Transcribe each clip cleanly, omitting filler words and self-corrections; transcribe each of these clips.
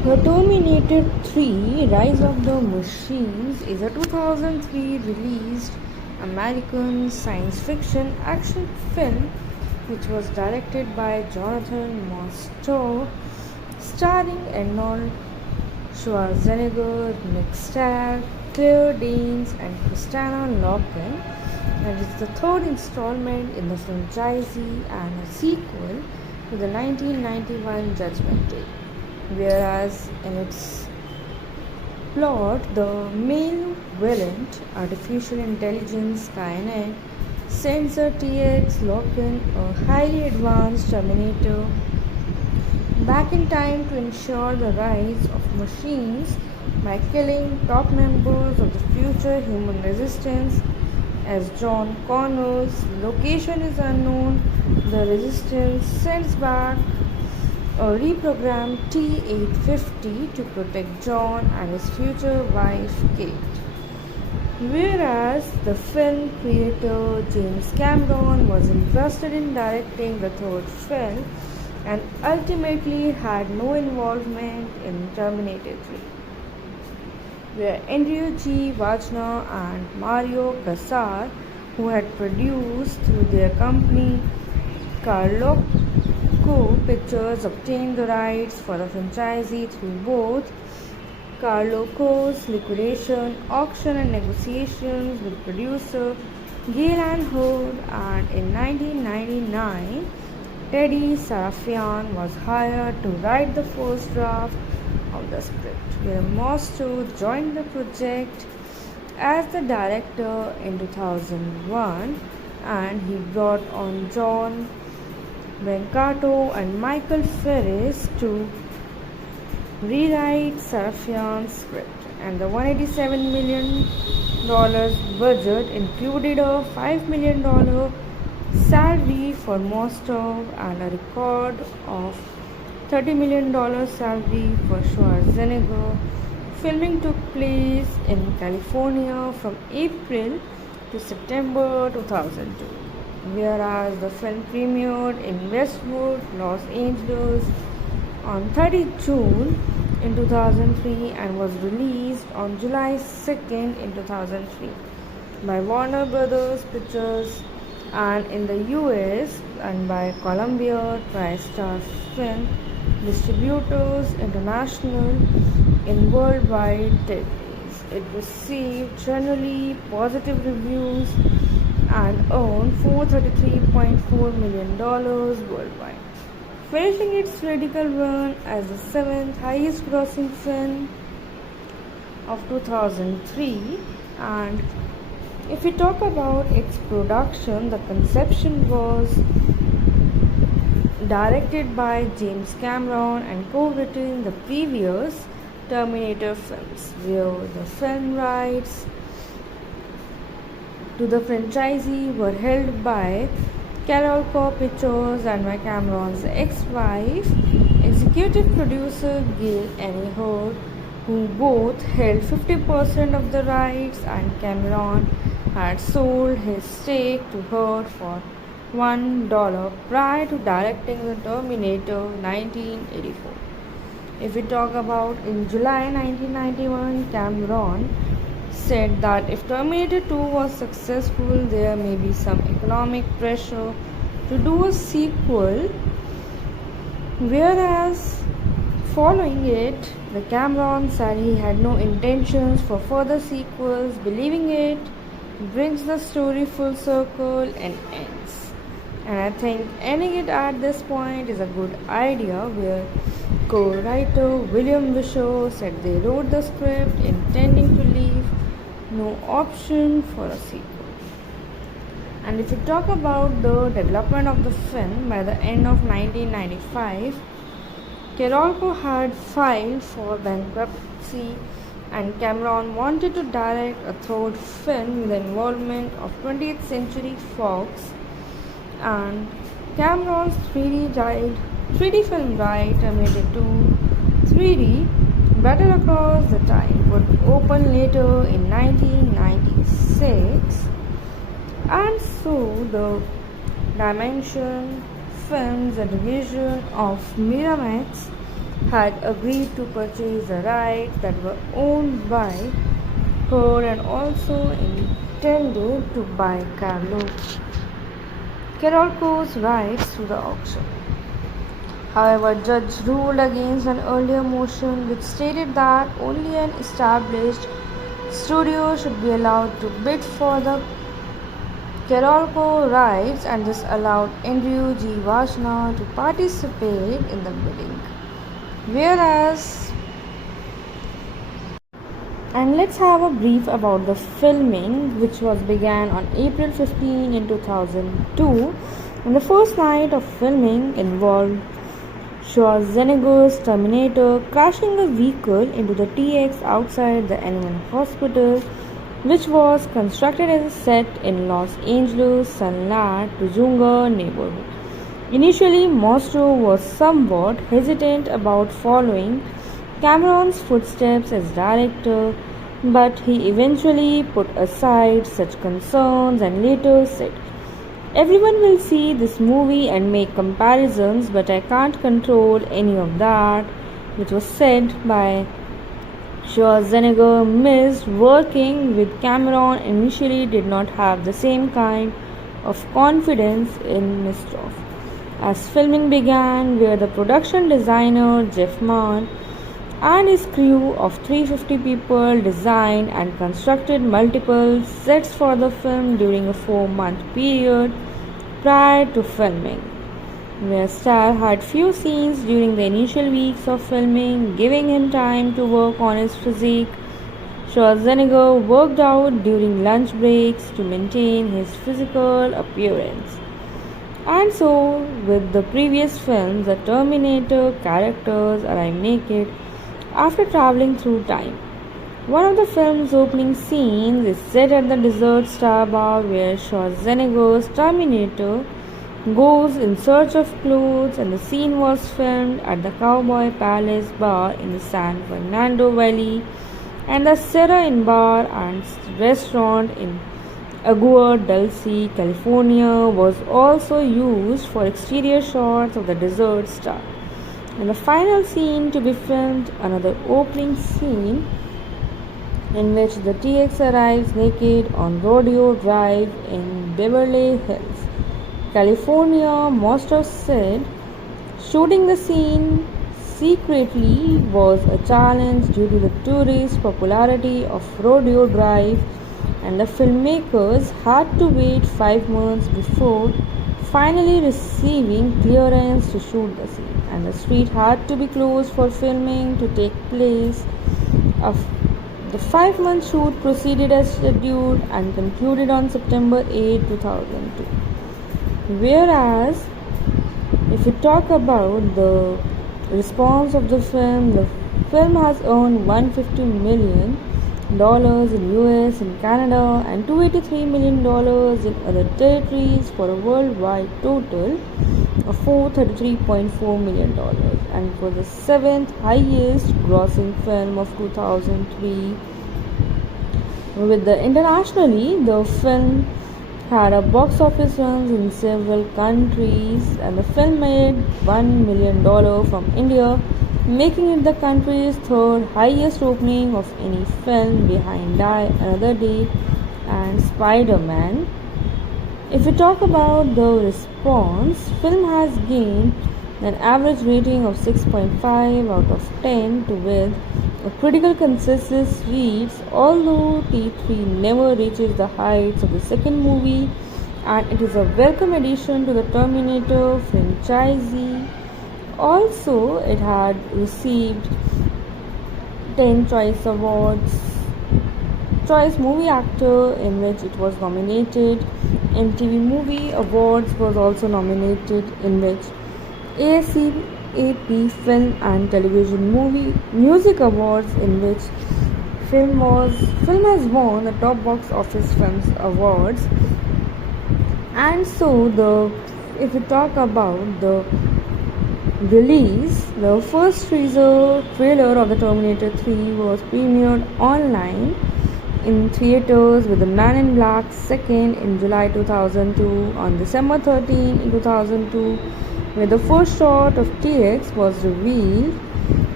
The Terminator 3 Rise of the Machines is a 2003 released American science fiction action film which was directed by Jonathan Mostow, starring Arnold Schwarzenegger, Nick Stahl, Claire Danes, and Christina Loken, and it's the third installment in the franchise and a sequel to the 1991 Judgment Day. Whereas in its plot, the main villain, artificial intelligence Skynet, sends a TX Loken, a highly advanced Terminator, back in time to ensure the rise of machines by killing top members of the future human resistance. As John Connor's location is unknown, the resistance sends back a reprogrammed T-850 to protect John and his future wife Kate. Whereas the film creator James Cameron was interested in directing the third film and ultimately had no involvement in Terminator 3, where Andrew G. Wagner and Mario Casar, who had produced through their company Carloco Pictures, obtained the rights for the franchise through both Carloco's liquidation, auction, and negotiations with producer Galen Hood, and in 1999, Teddy Sarafian was hired to write the first draft of the script, where Mostow joined the project as the director in 2001, and he brought on John Vencato and Michael Ferris to rewrite Sarafian's script, and the $187 million budget included a $5 million salary for Mostow and a record of $30 million salary for Schwarzenegger. Filming took place in California from April to September 2002, whereas the film premiered in Westwood, Los Angeles on 30 June in 2003 and was released on July 2nd in 2003 by Warner Brothers Pictures, and in the US and by Columbia TriStar Film Distributors International in worldwide territories. It received generally positive reviews and earned $433.4 million worldwide, finishing its critical run as the seventh highest grossing film of 2003. And if we talk about its production, the conception was directed by James Cameron and co-written the previous Terminator films, where the film rights to the franchisee were held by Carolco Pictures and by Cameron's ex-wife, executive producer Gail Annie Hurd, who both held 50% of the rights, and Cameron had sold his stake to Hurd for $1 prior to directing the Terminator 1984. If we talk about in July 1991, Cameron said that if Terminator 2 was successful, there may be some economic pressure to do a sequel, whereas following it, the Cameron said he had no intentions for further sequels, believing it brings the story full circle and ends. And I think ending it at this point is a good idea, where co-writer William Wishaw said they wrote the script intending to leave no option for a sequel. And if we talk about the development of the film, by the end of 1995, Carolco had filed for bankruptcy, and Cameron wanted to direct a third film with the involvement of 20th Century Fox, and Cameron's 3D film right, Terminator 2 3D Battle Across the Time, would open later in 1996, and so the Dimension Films, a division of Miramax, had agreed to purchase the rights that were owned by her and also intended to buy Carolco's rights through the auction. However, judge ruled against an earlier motion which stated that only an established studio should be allowed to bid for the Carolco rights, and this allowed Andrew G. Vashna to participate in the bidding. Whereas, and let's have a brief about the filming, which was began on April 15 in 2002, and the first night of filming involved Schwarzenegger's Terminator crashing a vehicle into the TX outside the Animal Hospital, which was constructed as a set in Los Angeles' Sunlat Tujunga neighborhood. Initially, Mostro was somewhat hesitant about following Cameron's footsteps as director, but he eventually put aside such concerns and later said, "Everyone will see this movie and make comparisons, but I can't control any of that," which was said by Schwarzenegger. Missed working with Cameron initially did not have the same kind of confidence in Mr. As filming began, where the production designer Jeff Mann and his crew of 350 people designed and constructed multiple sets for the film during a 4-month period prior to filming, where Stahl had few scenes during the initial weeks of filming, giving him time to work on his physique. Schwarzenegger worked out during lunch breaks to maintain his physical appearance. And so, with the previous films, the Terminator characters arrive naked after traveling through time. One of the film's opening scenes is set at the Desert Star Bar, where Schwarzenegger's Terminator goes in search of clothes, and the scene was filmed at the Cowboy Palace Bar in the San Fernando Valley and the Sarah Inn Bar and Restaurant in Agua Dulce, California was also used for exterior shots of the Desert Star. And the final scene to be filmed, another opening scene in which the TX arrives naked on Rodeo Drive in Beverly Hills, California. Mostro said shooting the scene secretly was a challenge due to the tourist popularity of Rodeo Drive, and the filmmakers had to wait 5 months before finally receiving clearance to shoot the scene, and the street had to be closed for filming to take place. The 5-month shoot proceeded as scheduled and concluded on September 8, 2002. Whereas, if we talk about the response of the film has earned $150 million in US and Canada and $283 million in other territories for a worldwide total of $433.4 million, and for the 7th highest grossing film of 2003. With the internationally, the film had a box office runs in several countries, and the film made $1 million from India, making it the country's 3rd highest opening of any film behind Die Another Day and Spider-Man. If we talk about the response, film has gained an average rating of 6.5 out of 10 to with a critical consensus reads, although T3 never reaches the heights of the second movie, and it is a welcome addition to the Terminator franchise. Also, it had received 10 Choice Awards, Choice Movie Actor, in which it was nominated. MTV Movie Awards was also nominated, in which ASCAP Film and Television Movie Music Awards, in which film has won the Top Box Office Films Awards. And so, if we talk about the release, the first trailer of the Terminator 3 was premiered online in theaters with The Man in Black 2nd in July 2002. On December 13 in 2002, where the first shot of TX was revealed,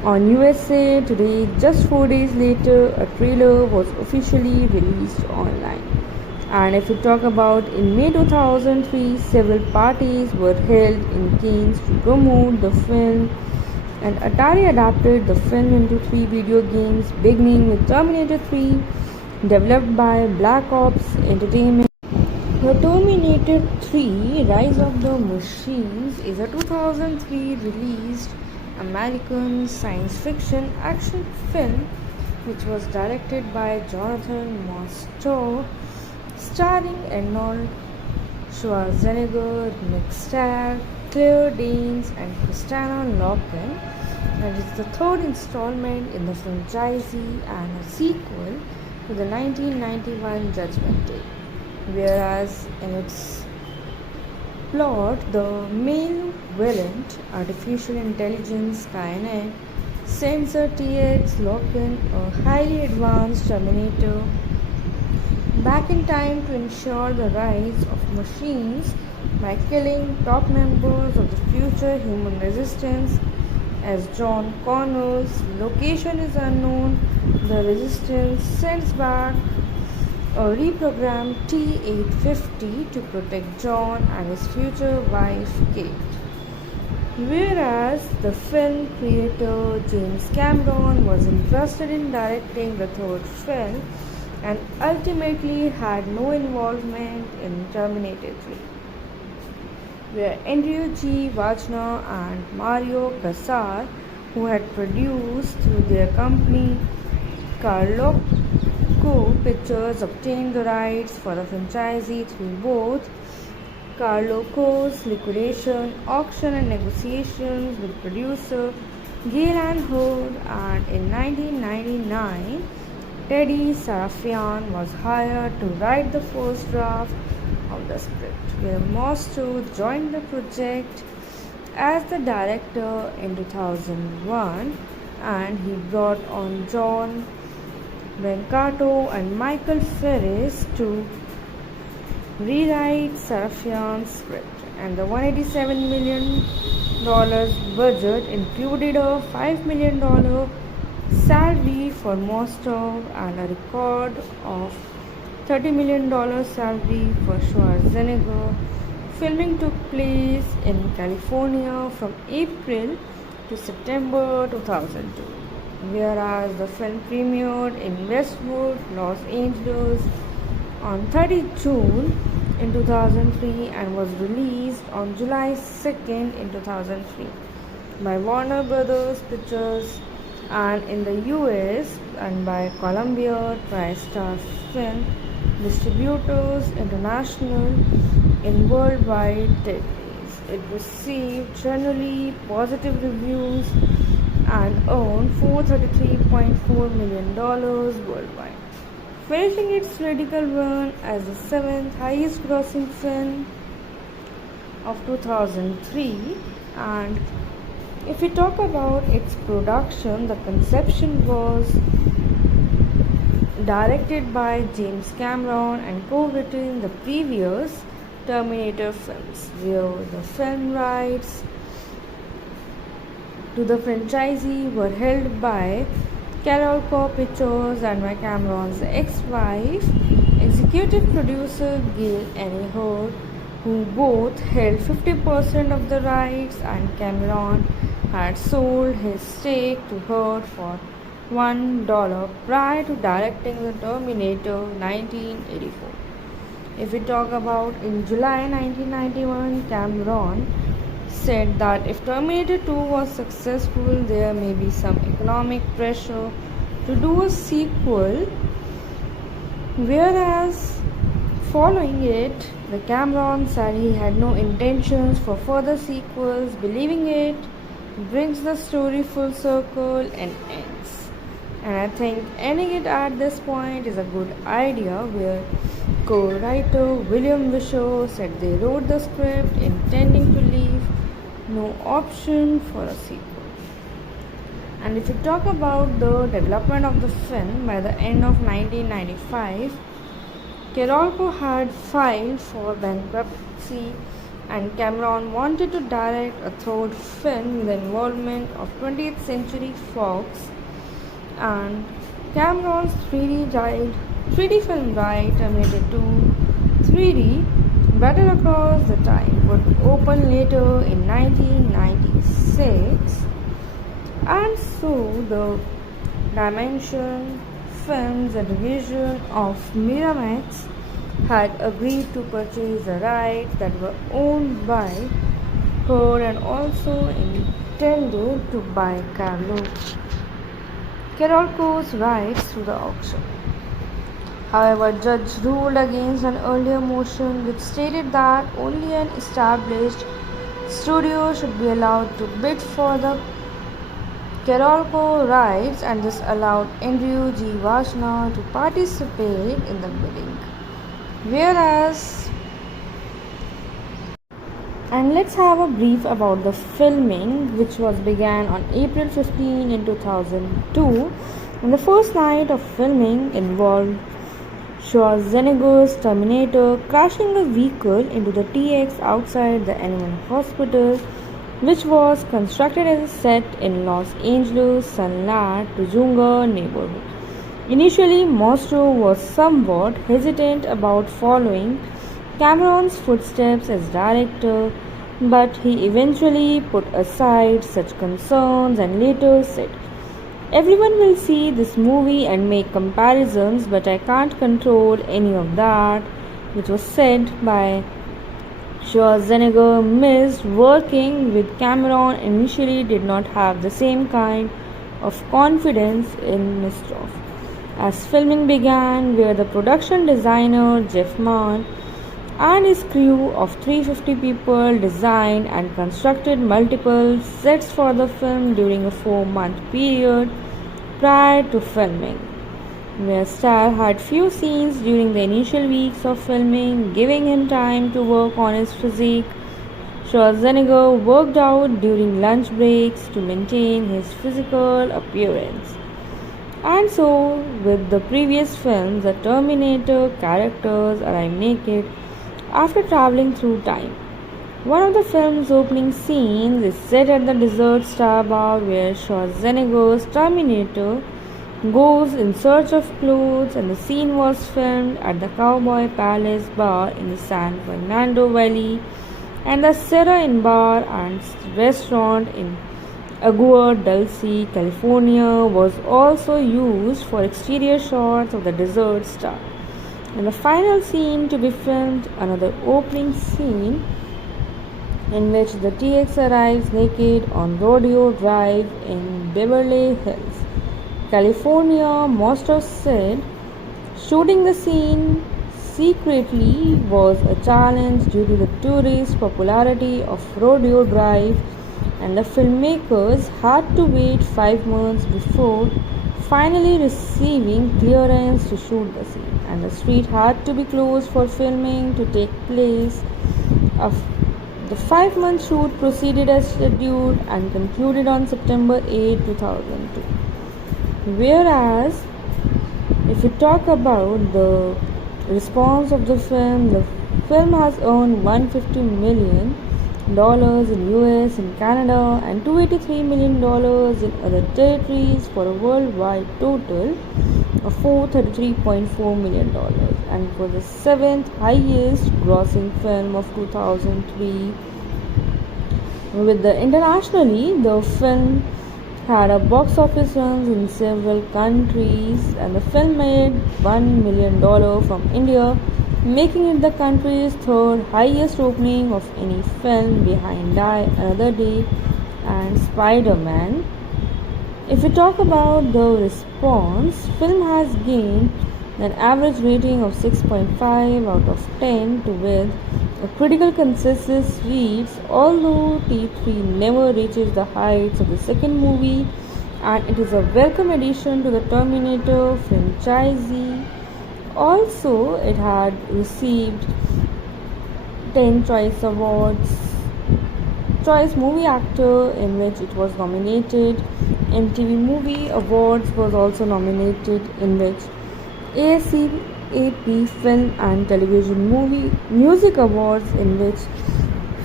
On USA Today, just 4 days later, a trailer was officially released online. And if we talk about in May 2003, several parties were held in Cannes to promote the film, and Atari adapted the film into three video games, beginning with Terminator 3, developed by Black Ops Entertainment. The Terminator 3 Rise of the Machines is a 2003 released American science fiction action film which was directed by Jonathan Mostow, starring Arnold Schwarzenegger, Nick Stahl, Claire Danes, and Christina Loken, and it's the third installment in the franchise and a sequel to the 1991 Judgment Day. Whereas in its plot, the main villain, artificial intelligence Skynet, sends a TX Loken, a highly advanced Terminator, back in time to ensure the rise of machines by killing top members of the future human resistance. As John Connor's location is unknown, the resistance sends back a reprogrammed T-850 to protect John and his future wife Kate. Whereas the film creator James Cameron was interested in directing the third film and ultimately had no involvement in Terminator 3, where Andrew G. Wagner and Mario Casar, who had produced through their company Carloco Pictures, obtained the rights for the franchise through both Carloco's liquidation, auction and negotiations with producer Galen Hood, and in 1999 Teddy Sarafian was hired to write the first draft of the script, where Mostow joined the project as the director in 2001, and he brought on John Brancato and Michael Ferris to rewrite Sarafian's script, and the $187 million budget included a $5 million salary for Mostow and a record of $30 million salary for Schwarzenegger. Filming took place in California from April to September 2002, whereas the film premiered in Westwood, Los Angeles on 30 June in 2003 and was released on July 2nd in 2003 by Warner Brothers Pictures, and in the US and by Columbia TriStar Film Distributors International in worldwide territories. It received generally positive reviews and earned $433.4 million worldwide, finishing its critical run as the seventh highest grossing film of 2003. And if we talk about its production, the conception was directed by James Cameron and co-written the previous Terminator films, where the film rights to the franchisee were held by Carolco Pictures and by Cameron's ex-wife, executive producer Gail Annie Hurd, who both held 50% of the rights, and Cameron had sold his stake to Hurd for $1 prior to directing the Terminator 1984. If we talk about in July 1991, Cameron said that if Terminator 2 was successful, there may be some economic pressure to do a sequel, whereas following it, the Cameron said he had no intentions for further sequels, believing it brings the story full circle and ends. And I think ending it at this point is a good idea, where co-writer William Wisher said they wrote the script intending to leave no option for a sequel. And if we talk about the development of the film, by the end of 1995, Carolco had filed for bankruptcy and Cameron wanted to direct a third film with the involvement of 20th Century Fox, and Cameron's 3D film ride Terminator 2 3D Battle Across the Time would open later in 1996, and so the Dimension Films, a division of Miramax, had agreed to purchase the rights that were owned by her and also intended to buy Carolco's rights through the auction. However, judge ruled against an earlier motion which stated that only an established studio should be allowed to bid for the Carolco rights, and this allowed Andrew G. Vashna to participate in the bidding. Whereas, and let's have a brief about the filming, which was began on April 15 in 2002, and the first night of filming involved Schwarzenegger's Terminator crashing a vehicle into the TX outside the animal hospital, which was constructed as a set in Los Angeles' Sunlat Tujunga neighborhood. Initially, Mostro was somewhat hesitant about following Cameron's footsteps as director, but he eventually put aside such concerns and later said, "Everyone will see this movie and make comparisons, but I can't control any of that," which was said by Schwarzenegger. Missed working with Cameron initially did not have the same kind of confidence in Mr. As filming began, where the production designer Jeff Mann and his crew of 350 people designed and constructed multiple sets for the film during a 4-month period prior to filming, where Stahl had few scenes during the initial weeks of filming, giving him time to work on his physique. Schwarzenegger worked out during lunch breaks to maintain his physical appearance. And so, with the previous films, the Terminator characters arrive naked after traveling through time. One of the film's opening scenes is set at the Desert Star Bar, where Schwarzenegger's Terminator goes in search of clothes, and the scene was filmed at the Cowboy Palace Bar in the San Fernando Valley and the Sarah Inn Bar and Restaurant in Agua Dulce, California was also used for exterior shots of the Desert Star. And the final scene to be filmed, another opening scene in which the TX arrives naked on Rodeo Drive in Beverly Hills, California. Mostro said shooting the scene secretly was a challenge due to the tourist popularity of Rodeo Drive, and the filmmakers had to wait 5 months before finally receiving clearance to shoot the scene, and the street had to be closed for filming to take place. The 5-month shoot proceeded as scheduled and concluded on September 8, 2002. Whereas, if we talk about the response of the film has earned $150 million in US and Canada and $283 million in other territories for a worldwide total of $433.4 million, and for the 7th highest grossing film of 2003. With the internationally, the film had a box office runs in several countries, and the film made $1 million from India, making it the country's 3rd highest opening of any film behind Die Another Day and Spider-Man. If we talk about the response, film has gained an average rating of 6.5 out of 10 with a critical consensus reads, although T3 never reaches the heights of the second movie, and it is a welcome addition to the Terminator franchise. Also, it had received 10 Choice Awards, Choice Movie Actor, in which it was nominated. MTV Movie Awards was also nominated, in which ASCAP Film and Television Movie Music Awards, in which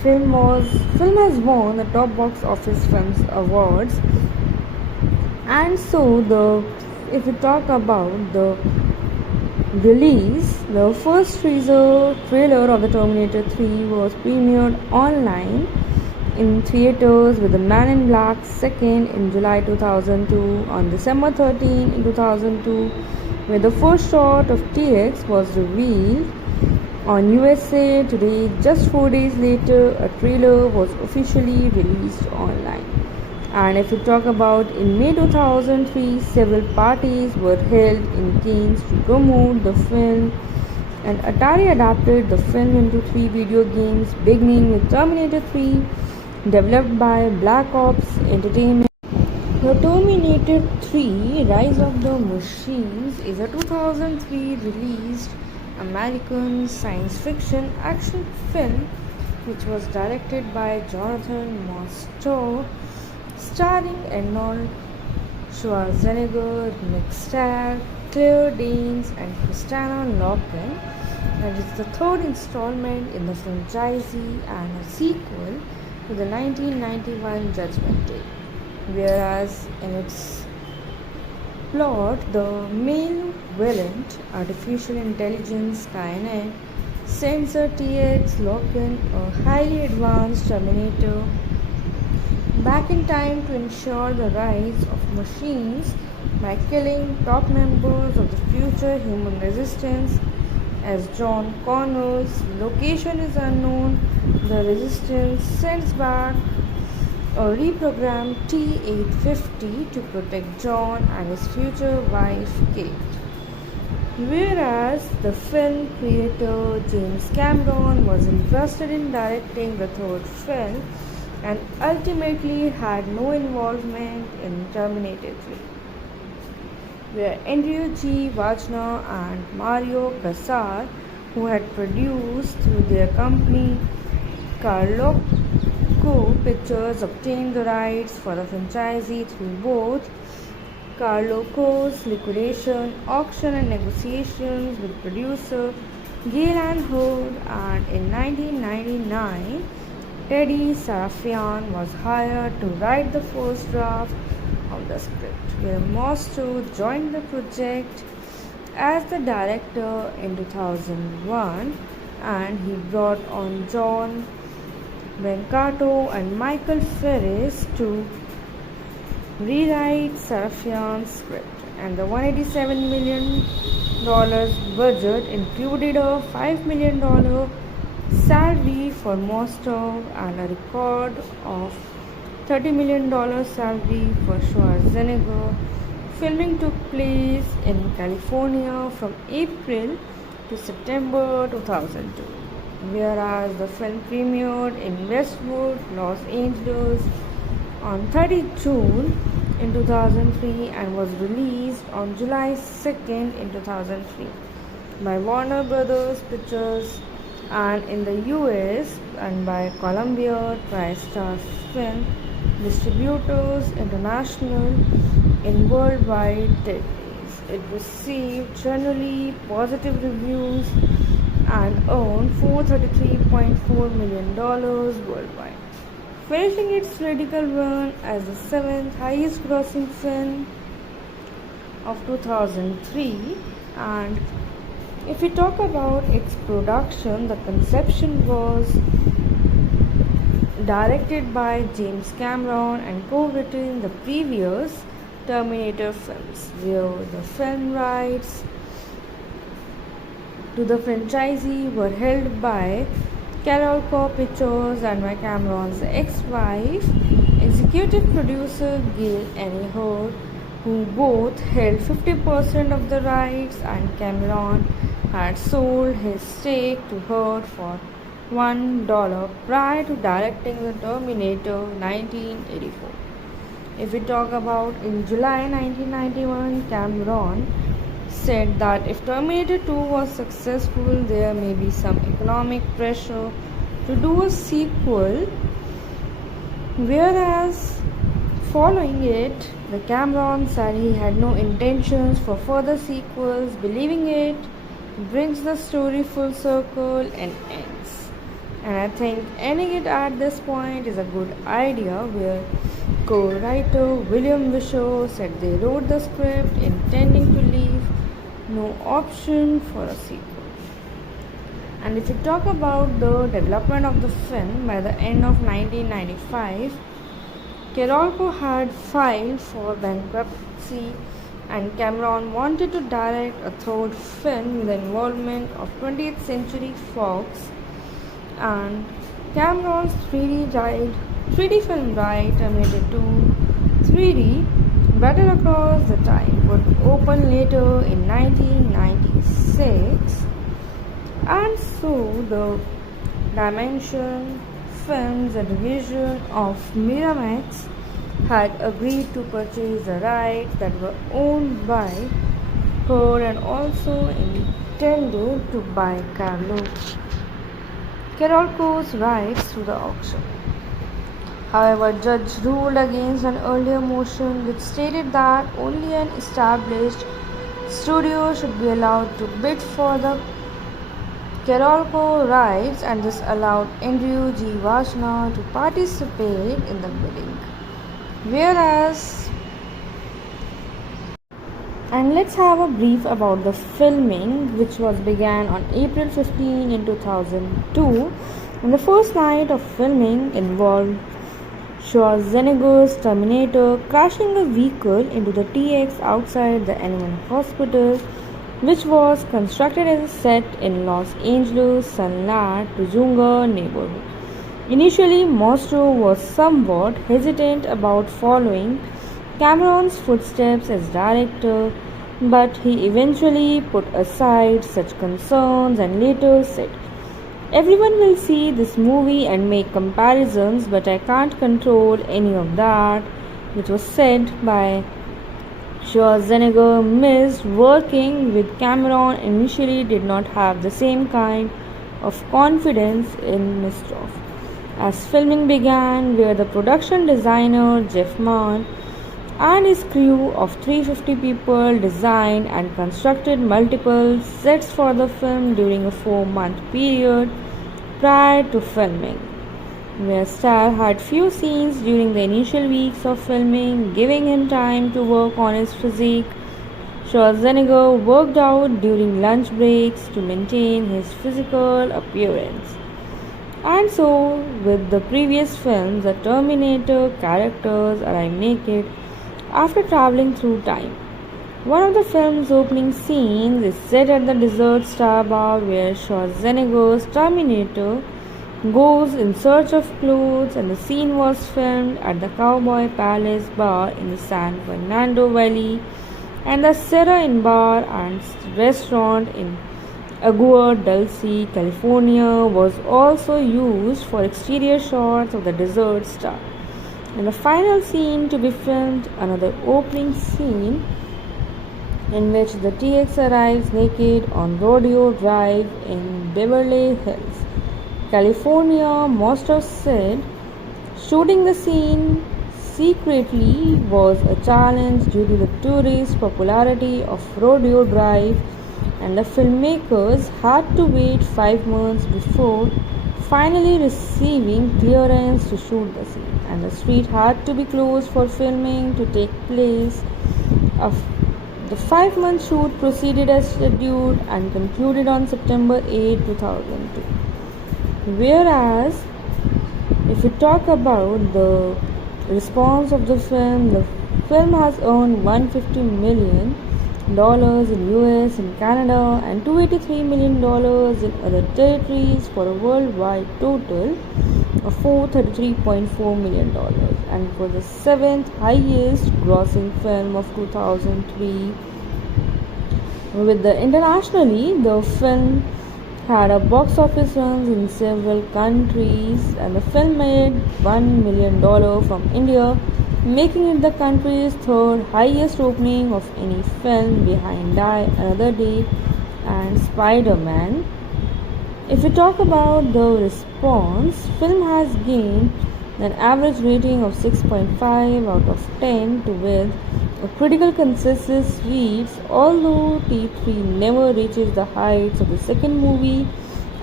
film has won the top box office films awards. And so the if we talk about the release, the first teaser trailer of the Terminator 3 was premiered online in theaters with The Man in Black second in July 2002, on December 13 in 2002, where the first shot of TX was revealed on USA Today. Just 4 days later, a trailer was officially released online. And if we talk about in May 2003, several parties were held in Cannes to promote the film, and Atari adapted the film into 3 video games, beginning with Terminator 3, developed by Black Ops Entertainment. The Terminator 3 Rise of the Machines is a 2003 released American science fiction action film which was directed by Jonathan Mostow, starring Arnold Schwarzenegger, Nick Stahl, Claire Danes, and Christina Loken. And it's the third installment in the franchise and a sequel to the 1991 Judgment Day. Whereas in its plot, the main villain, artificial intelligence Skynet, sends a TX Loken, a highly advanced Terminator, back in time to ensure the rise of machines by killing top members of the future human resistance. As John Connor's location is unknown, the resistance sends back a reprogrammed T-850 to protect John and his future wife Kate. Whereas the film creator James Cameron was interested in directing the third film and ultimately had no involvement in Terminator 3, where Andrew G. Wagner and Mario Casar, who had produced through their company Carloco Pictures, obtained the rights for the franchise through both Carloco's liquidation, auction and negotiations with producer Gail Ann Hurd, and in 1999 Teddy Sarafian was hired to write the first draft of the script, where Mostow joined the project as the director in 2001, and he brought on John Bencato and Michael Ferris to rewrite Sarafian's script. And the $187 million budget included a $5 million salary for Mostow and a record of $30 million salary for Schwarzenegger. Filming took place in California from April to September 2002, whereas the film premiered in Westwood, Los Angeles on 30 June in 2003 and was released on July 2nd in 2003 by Warner Brothers Pictures, and in the US and by Columbia TriStar Film Distributors International in worldwide territories. It received generally positive reviews and earned $433.4 million worldwide, finishing its critical run as the 7th highest grossing film of 2003. And if we talk about its production, the conception was directed by James Cameron and co-written the previous Terminator films, where the film rights to the franchisee were held by Carolco Pictures and by Cameron's ex-wife, executive producer Gail Ann Hurd, who both held 50% of the rights, and Cameron had sold his stake to Hurd for $1 prior to directing the Terminator 1984. If we talk about in July 1991, Cameron said that if Terminator 2 was successful, there may be some economic pressure to do a sequel, whereas following it, the Cameron said he had no intentions for further sequels, believing it brings the story full circle and ends. And I think ending it at this point is a good idea where co-writer William Wishaw said they wrote the script intending to leave no option for a sequel. And if we talk about the development of the film, by the end of 1995, Carolco had filed for bankruptcy and Cameron wanted to direct a third film with the involvement of 20th Century Fox, and Cameron's 3D film right, Terminator 2 3D Battle Across the Time would open later in 1996, and so the Dimension Films, a division of Miramax, had agreed to purchase the rights that were owned by her and also intended to buy Carolco's rights through the auction. However, judge ruled against an earlier motion which stated that only an established studio should be allowed to bid for the Carolco rights, and this allowed Andrew G. Vashna to participate in the bidding. Whereas, and let's have a brief about the filming, which was began on April 15 in 2002, and the first night of filming involved Schwarzenegger's Terminator crashing a vehicle into the TX outside the Animal Hospital, which was constructed as a set in Los Angeles' Sunlat Tujunga neighborhood. Initially, Mostro was somewhat hesitant about following Cameron's footsteps as director, but he eventually put aside such concerns and later said, "Everyone will see this movie and make comparisons, but I can't control any of that," which was said by Schwarzenegger. Missed working with Cameron, initially did not have the same kind of confidence in Mr. As filming began, where the production designer Jeff Mann and his crew of 350 people designed and constructed multiple sets for the film during a 4-month period prior to filming, where Stahl had few scenes during the initial weeks of filming, giving him time to work on his physique. Schwarzenegger worked out during lunch breaks to maintain his physical appearance. And so, with the previous films, the Terminator characters arrive naked after traveling through time. One of the film's opening scenes is set at the Desert Star Bar, where Schwarzenegger's Terminator goes in search of clothes, and the scene was filmed at the Cowboy Palace Bar in the San Fernando Valley and the Sarah Inn Bar and Restaurant in Agua Dulce, California was also used for exterior shots of the Desert Star. And the final scene to be filmed, another opening scene in which the TX arrives naked on Rodeo Drive in Beverly Hills, California. Mostro said shooting the scene secretly was a challenge due to the tourist popularity of Rodeo Drive, and the filmmakers had to wait 5 months before finally receiving clearance to shoot the scene, and the street had to be closed for filming to take place. The 5-month shoot proceeded as scheduled and concluded on September 8, 2002. Whereas, if we talk about the response of the film has earned $150 million in US and Canada and $283 million in other territories for a worldwide total of $433.4 million, and for the 7th highest grossing film of 2003. Internationally, the film had a box office runs in several countries, and the film made $1 million from India, making it the country's 3rd highest opening of any film behind Die Another Day and Spider-Man. If we talk about the response, film has gained an average rating of 6.5 out of 10 to with a critical consensus reads, although T3 never reaches the heights of the second movie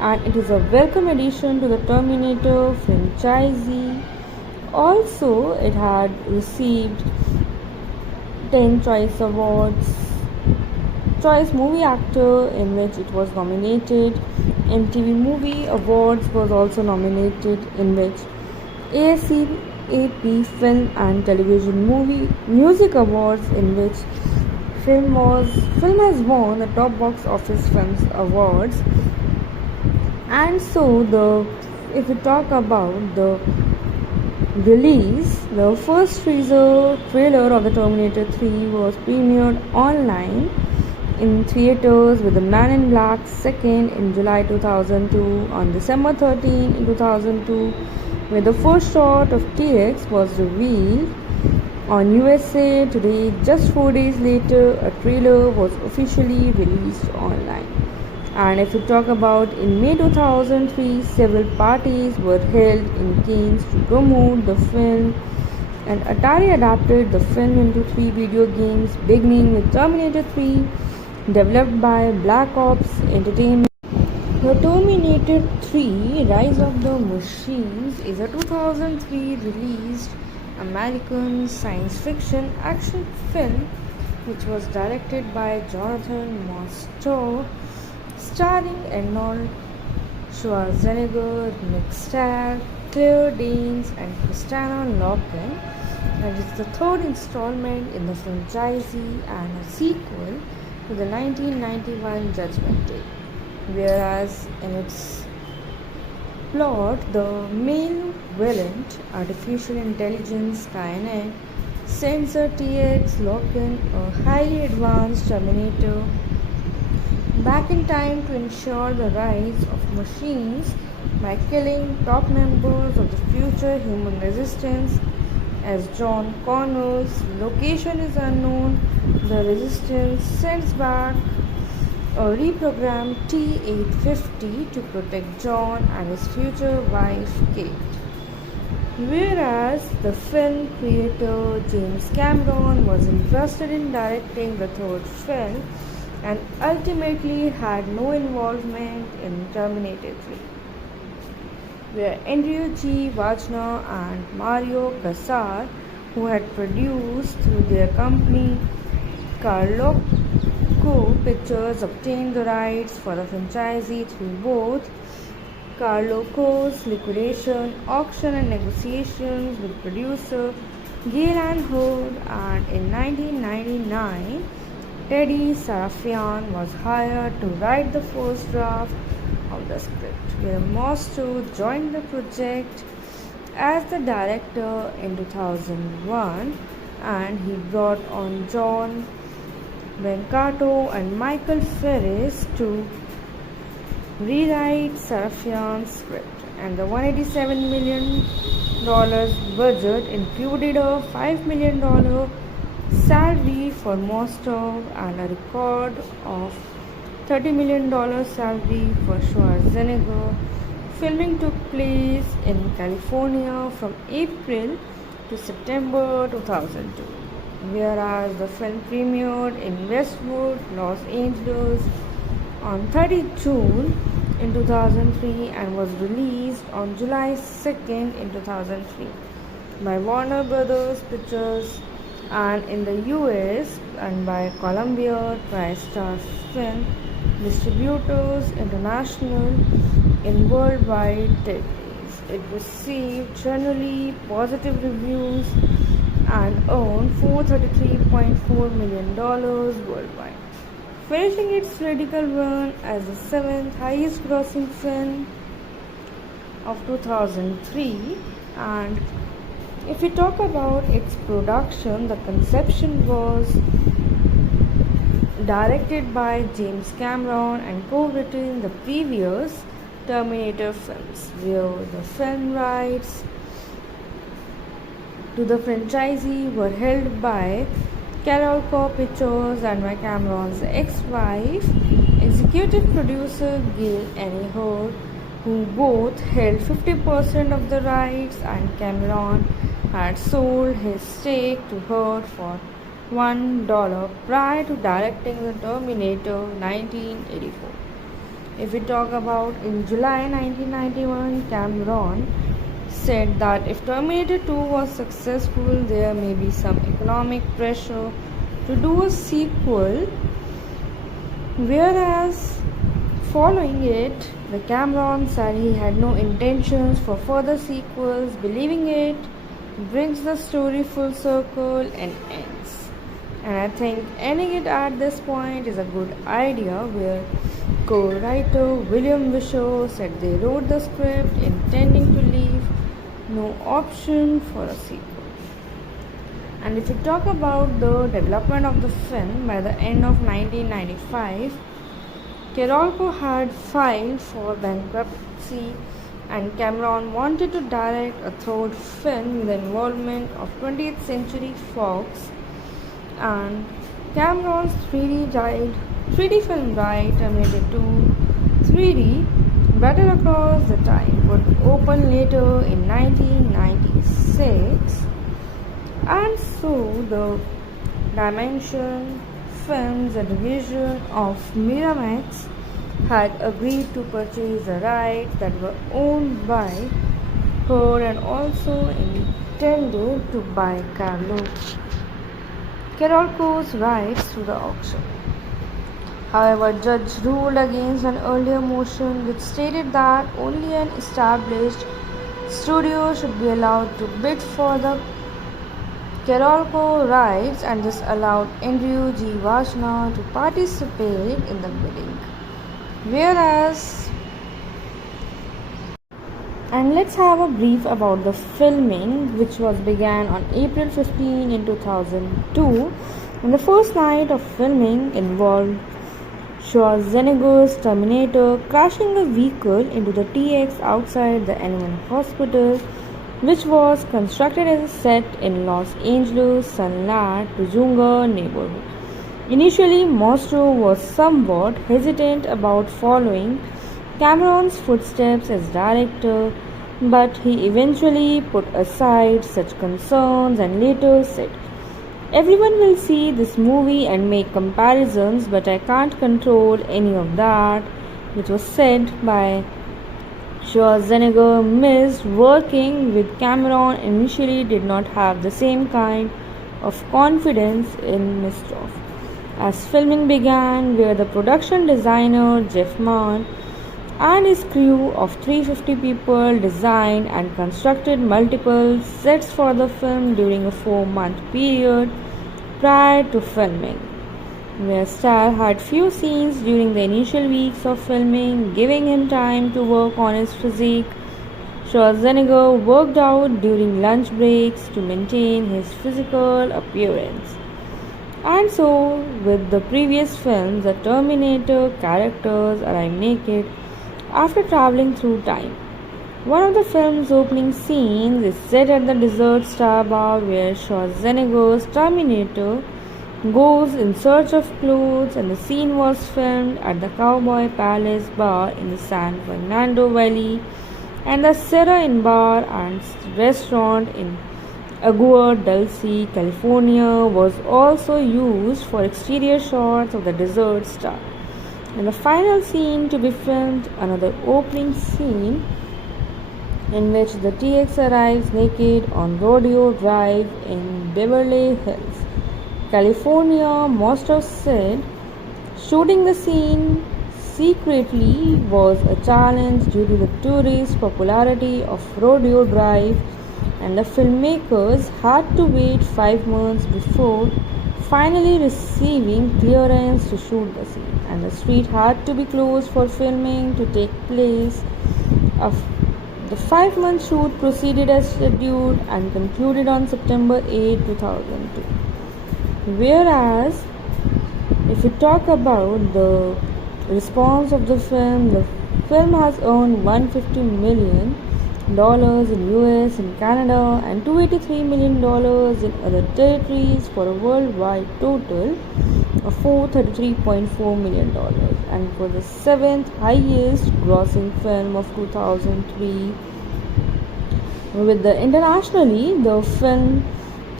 and it is a welcome addition to the Terminator franchise. Also, it had received 10 Choice Awards, Choice Movie Actor, in which it was nominated. MTV Movie Awards was also nominated, in which ASCAP Film and Television Movie Music Awards, in which film has won the top box office films awards. And so if we talk about the release, the first trailer of the Terminator 3 was premiered online in theaters with The Man in Black second in July 2002. On December 13 in 2002, where the first shot of T-Rex was revealed on USA Today. Just 4 days later, a trailer was officially released online. And if we talk about in May 2003, several parties were held in Cannes to promote the film, and Atari adapted the film into 3 video games, beginning with Terminator 3, developed by Black Ops Entertainment. The Terminator 3 Rise of the Machines is a 2003 released American science fiction action film which was directed by Jonathan Mostow, starring Arnold Schwarzenegger, Nick Stahl, Claire Danes, and Christina Loken. And it's the third installment in the franchise and a sequel to the 1991 Judgment Day. Whereas in its plot, the main villain, artificial intelligence Skynet, sends a TX Loken, a highly advanced Terminator, back in time to ensure the rise of machines by killing top members of the future human resistance. As John Connor's location is unknown, the resistance sends back a reprogrammed T-850 to protect John and his future wife Kate. Whereas the film creator James Cameron was interested in directing the third film and ultimately had no involvement in Terminator 3, where Andrew G. Wagner and Mario Casar, who had produced through their company Carloco Pictures, obtained the rights for the franchise through both Carloco's liquidation, auction and negotiations with producer Galen Hood, and in 1999 Teddy Sarafian was hired to write the first draft of the script, where Mostow joined the project as the director in 2001, and he brought on John Bencato and Michael Ferris to rewrite Sarafian's script. And the $187 million budget included a $5 million salary for Mostow and a record of $30 million salary for Schwarzenegger. Filming took place in California from April to September 2002, whereas the film premiered in Westwood, Los Angeles on 30 June in 2003 and was released on July 2nd in 2003 by Warner Brothers Pictures, and in the US and by Columbia TriStar Film Distributors International in worldwide territories. It received generally positive reviews and earned $433.4 million worldwide, finishing its critical run as the 7th highest grossing film of 2003. And if we talk about its production, the conception was directed by James Cameron and co-written the previous Terminator films, where the film rights to the franchise were held by Carolco Pictures and by Cameron's ex-wife, executive producer Gail Annie Hurd, who both held 50% of the rights, and Cameron had sold his stake to Hurd for $1 prior to directing the Terminator 1984. If we talk about in July 1991, Cameron said that if Terminator 2 was successful, there may be some economic pressure to do a sequel, whereas following it, the Cameron said he had no intentions for further sequels, believing it brings the story full circle and ends. And I think ending it at this point is a good idea, where co-writer William Wishaw said they wrote the script intending to leave no option for a sequel. And if we talk about the development of the film, by the end of 1995, Carolco had filed for bankruptcy, and Cameron wanted to direct a third film with the involvement of 20th Century Fox, and Cameron's 3D film right, Terminator 2 3D Battle Across the Time, would open later in 1996, and so the Dimension Films, a division of Miramax, had agreed to purchase the rights that were owned by her and also intended to buy Carolco's rights through the auction. However, judge ruled against an earlier motion which stated that only an established studio should be allowed to bid for the Carolco rights, and this allowed Andrew G. Vashna to participate in the bidding. Whereas, and let's have a brief about the filming, which was began on April 15 in 2002, and the first night of filming involved Schwarzenegger's Terminator crashing a vehicle into the TX outside the Animal Hospital, which was constructed as a set in Los Angeles' Sunlat Tujunga neighborhood. Initially, Mostro was somewhat hesitant about following Cameron's footsteps as director, but he eventually put aside such concerns and later said, "Everyone will see this movie and make comparisons, but I can't control any of that," which was said by Schwarzenegger. Missed working with Cameron, initially did not have the same kind of confidence in Mr. As filming began, where the production designer Jeff Mann and his crew of 350 people designed and constructed multiple sets for the film during a 4-month period prior to filming, where Stahl had few scenes during the initial weeks of filming, giving him time to work on his physique. Schwarzenegger worked out during lunch breaks to maintain his physical appearance. And so, with the previous films, the Terminator characters arrive naked after traveling through time. One of the film's opening scenes is set at the Desert Star Bar, where Schwarzenegger's Terminator goes in search of clothes, and the scene was filmed at the Cowboy Palace Bar in the San Fernando Valley and the Serra Inn Bar and Restaurant in Agua Dulce, California was also used for exterior shots of the Desert Star. And the final scene to be filmed, another opening scene in which the TX arrives naked on Rodeo Drive in Beverly Hills, California. Mostro said shooting the scene secretly was a challenge due to the tourist popularity of Rodeo Drive, and the filmmakers had to wait 5 months before finally receiving clearance to shoot the scene, and the street had to be closed for filming to take place. The 5-month shoot proceeded as scheduled and concluded on September 8, 2002. Whereas, if we talk about the response of the film has earned $150 million in US and Canada and $283 million in other territories for a worldwide total of $433.4 million, and for the 7th highest grossing film of 2003. With the internationally, the film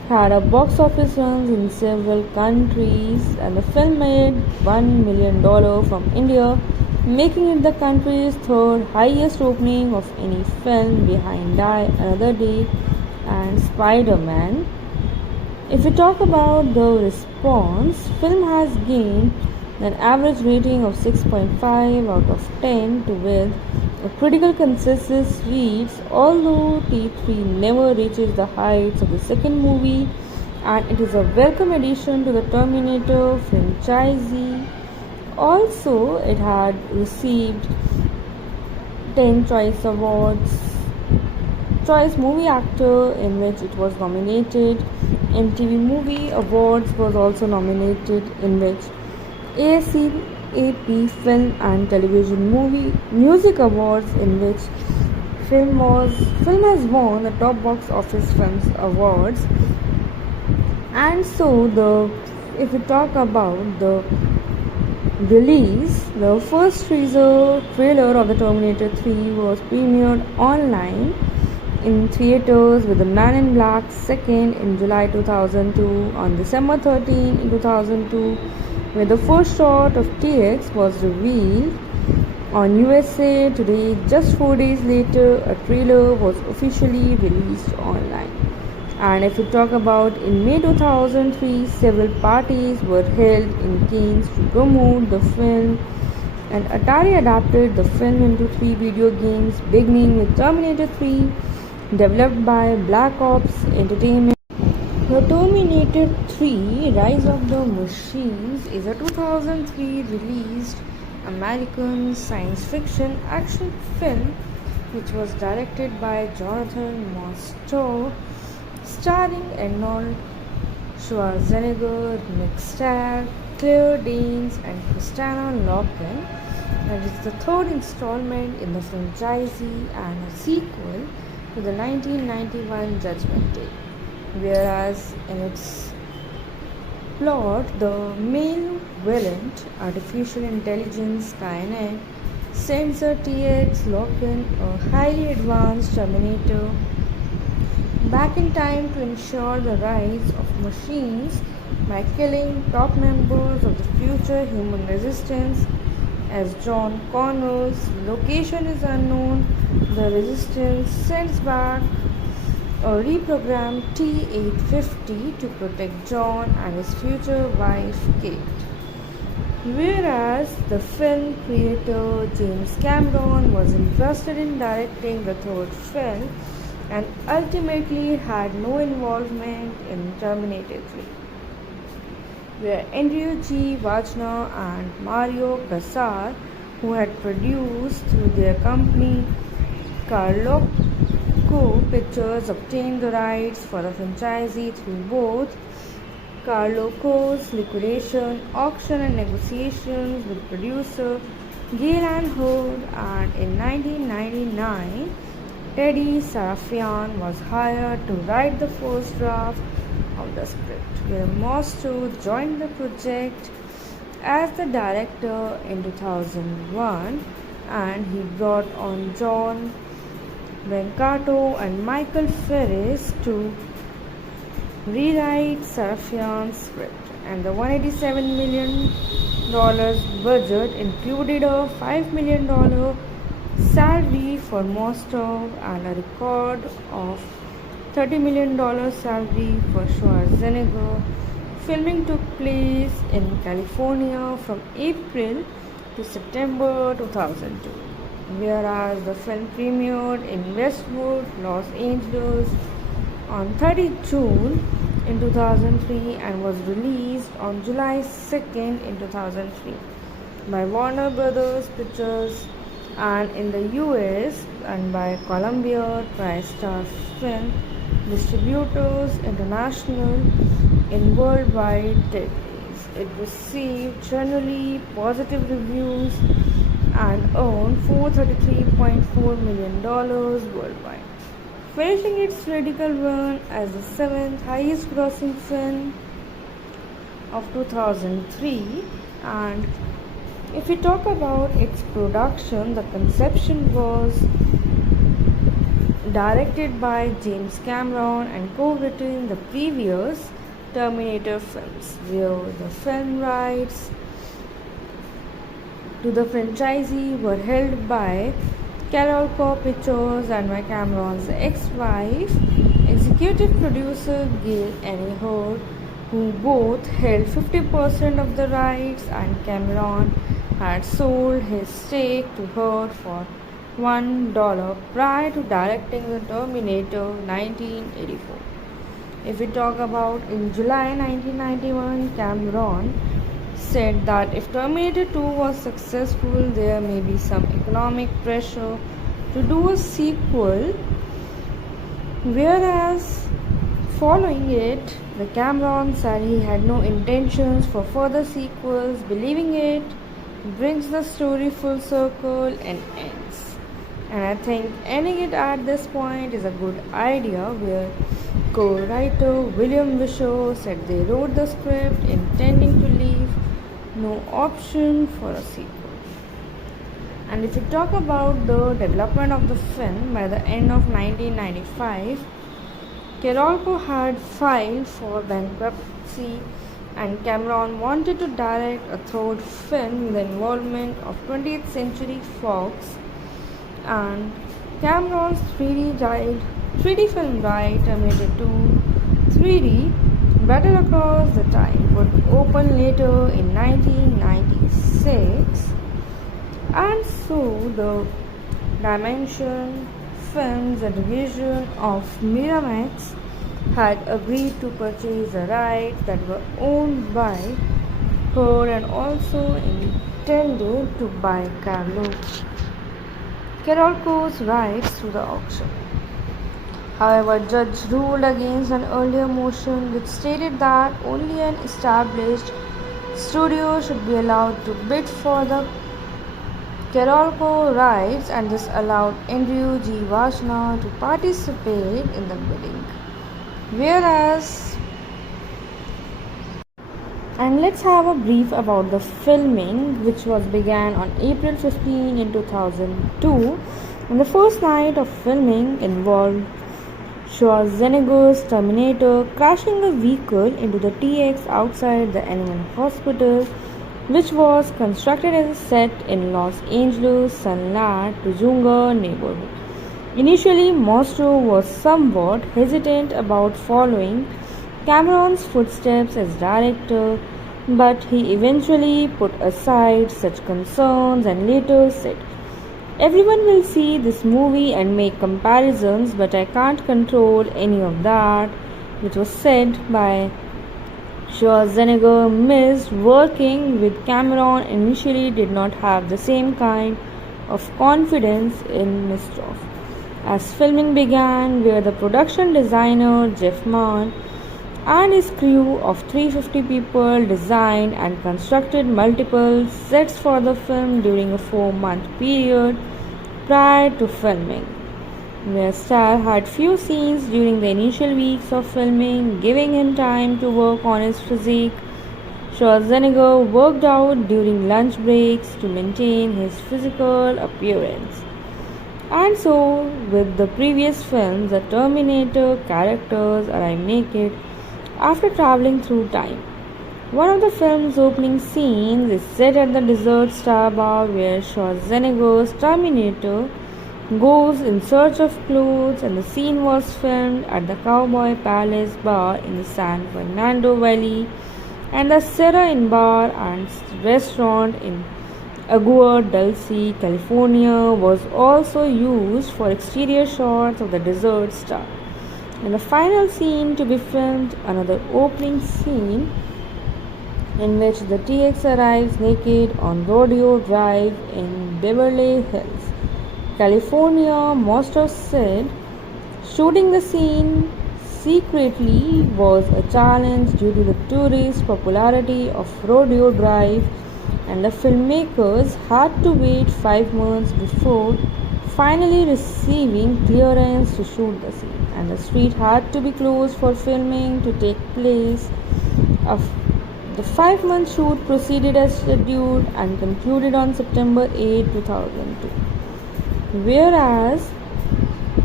had a box office runs in several countries, and the film made $1 million from India, making it the country's third highest opening of any film behind Die Another Day and Spider-Man. If we talk about the response, film has gained an average rating of 6.5 out of 10 to with a critical consensus reads, although T3 never reaches the heights of the second movie, and it is a welcome addition to the Terminator franchise. Also, it had received 10 Choice Awards, Choice Movie Actor, in which it was nominated. MTV Movie Awards was also nominated, in which ASCAP Film and Television Movie Music Awards, in which film has won the top box office films awards. And so if we talk about the release, the first trailer of the Terminator 3 was premiered online in theaters with The Man in Black second in July 2002, on December 13 in 2002, where the first shot of TX was revealed. On USA Today, just 4 days later, a trailer was officially released online. And if we talk about in May 2003, several parties were held in Cannes to promote the film, and Atari adapted the film into 3 video games, beginning with Terminator 3, developed by Black Ops Entertainment. The Terminator 3 Rise of the Machines is a 2003 released American science fiction action film which was directed by Jonathan Mostow, starring Arnold Schwarzenegger, Nick Stahl, Claire Danes, and Christina Loken, and it's the third installment in the franchise and a sequel to the 1991 Judgment Day. Whereas in its plot, the male villain, artificial intelligence Skynet, sends a TX Loken, a highly advanced Terminator, back in time to ensure the rise of machines by killing top members of the future human resistance. As John Connor's location is unknown, the resistance sends back a reprogrammed T-850 to protect John and his future wife Kate. Whereas the film creator James Cameron was interested in directing the third film and ultimately had no involvement in Terminator 3, where Andrew G. Wagner and Mario Casar, who had produced through their company Carloco Pictures, obtained the rights for the franchise through both Carloco's liquidation, auction and negotiations with producer Gaylan Hood, and in 1999 Teddy Sarafian was hired to write the first draft of the script, where Mostow joined the project as the director in 2001, and he brought on John Vencato and Michael Ferris to rewrite Sarafian's script, and the $187 million budget included a $5 million salary for Mostow and a record of $30 million salary for Schwarzenegger. Filming took place in California from April to September 2002, whereas the film premiered in Westwood, Los Angeles on 30 June in 2003 and was released on July 2nd in 2003 by Warner Brothers Pictures, and in the US and by Columbia TriStar Film Distributors International in worldwide territories. It received generally positive reviews and earned $433.4 million worldwide, finishing its critical run as the 7th highest grossing film of 2003. And if we talk about its production, the conception was directed by James Cameron and co-written the previous Terminator films, where the film rights to the franchisee were held by Carolco Pictures and by Cameron's ex-wife, executive producer Gail Annie Hurd, who both held 50% of the rights, and Cameron had sold his stake to Hurd for $1 prior to directing the Terminator 1984. If we talk about in July 1991, Cameron said that if Terminator 2 was successful, there may be some economic pressure to do a sequel, whereas following it, the Cameron said he had no intentions for further sequels, believing it brings the story full circle and ends. And I think ending it at this point is a good idea, where co-writer William Wisher said they wrote the script intending to leave no option for a sequel. And if we talk about the development of the film, by the end of 1995, Carolco had filed for bankruptcy, and Cameron wanted to direct a third film with the involvement of 20th Century Fox, and Cameron's 3D film right, Terminator 2 3D, Battle Across the Time, would open later in 1996, and so the Dimension Films, a division of Miramax, had agreed to purchase the rights that were owned by her and also intended to buy Carolco's rights through the auction. However, judge ruled against an earlier motion which stated that only an established studio should be allowed to bid for the Carolco rights, and this allowed Andrew G. Vashna to participate in the bidding. And let's have a brief about the filming, which was began on April 15 in 2002, and the first night of filming involved Schwarzenegger's Terminator crashing a vehicle into the TX outside the Animal Hospital, which was constructed as a set in Los Angeles' Sunlat Tujunga neighborhood. Initially, Mostro was somewhat hesitant about following Cameron's footsteps as director, but he eventually put aside such concerns and later said, "Everyone will see this movie and make comparisons, but I can't control any of that," which was said by Schwarzenegger. Missed working with Cameron, initially did not have the same kind of confidence in Mr. As filming began, where the production designer Jeff Mann and his crew of 350 people designed and constructed multiple sets for the film during a 4-month period prior to filming, where Stahl had few scenes during the initial weeks of filming, giving him time to work on his physique. Schwarzenegger worked out during lunch breaks to maintain his physical appearance. And so, with the previous films, the Terminator characters arrive naked after traveling through time. One of the film's opening scenes is set at the Desert Star Bar, where Schwarzenegger's Terminator goes in search of clothes, and the scene was filmed at the Cowboy Palace Bar in the San Fernando Valley and the Sarah Inn Bar and Restaurant in Agua Dulce, California, was also used for exterior shots of the Desert Star. And the final scene to be filmed, another opening scene in which the TX arrives naked on Rodeo Drive in Beverly Hills, California. Mostro said shooting the scene secretly was a challenge due to the tourist popularity of Rodeo Drive, and the filmmakers had to wait 5 months before finally receiving clearance to shoot the scene, and the street had to be closed for filming to take place. The 5-month shoot proceeded as scheduled and concluded on September 8, 2002. Whereas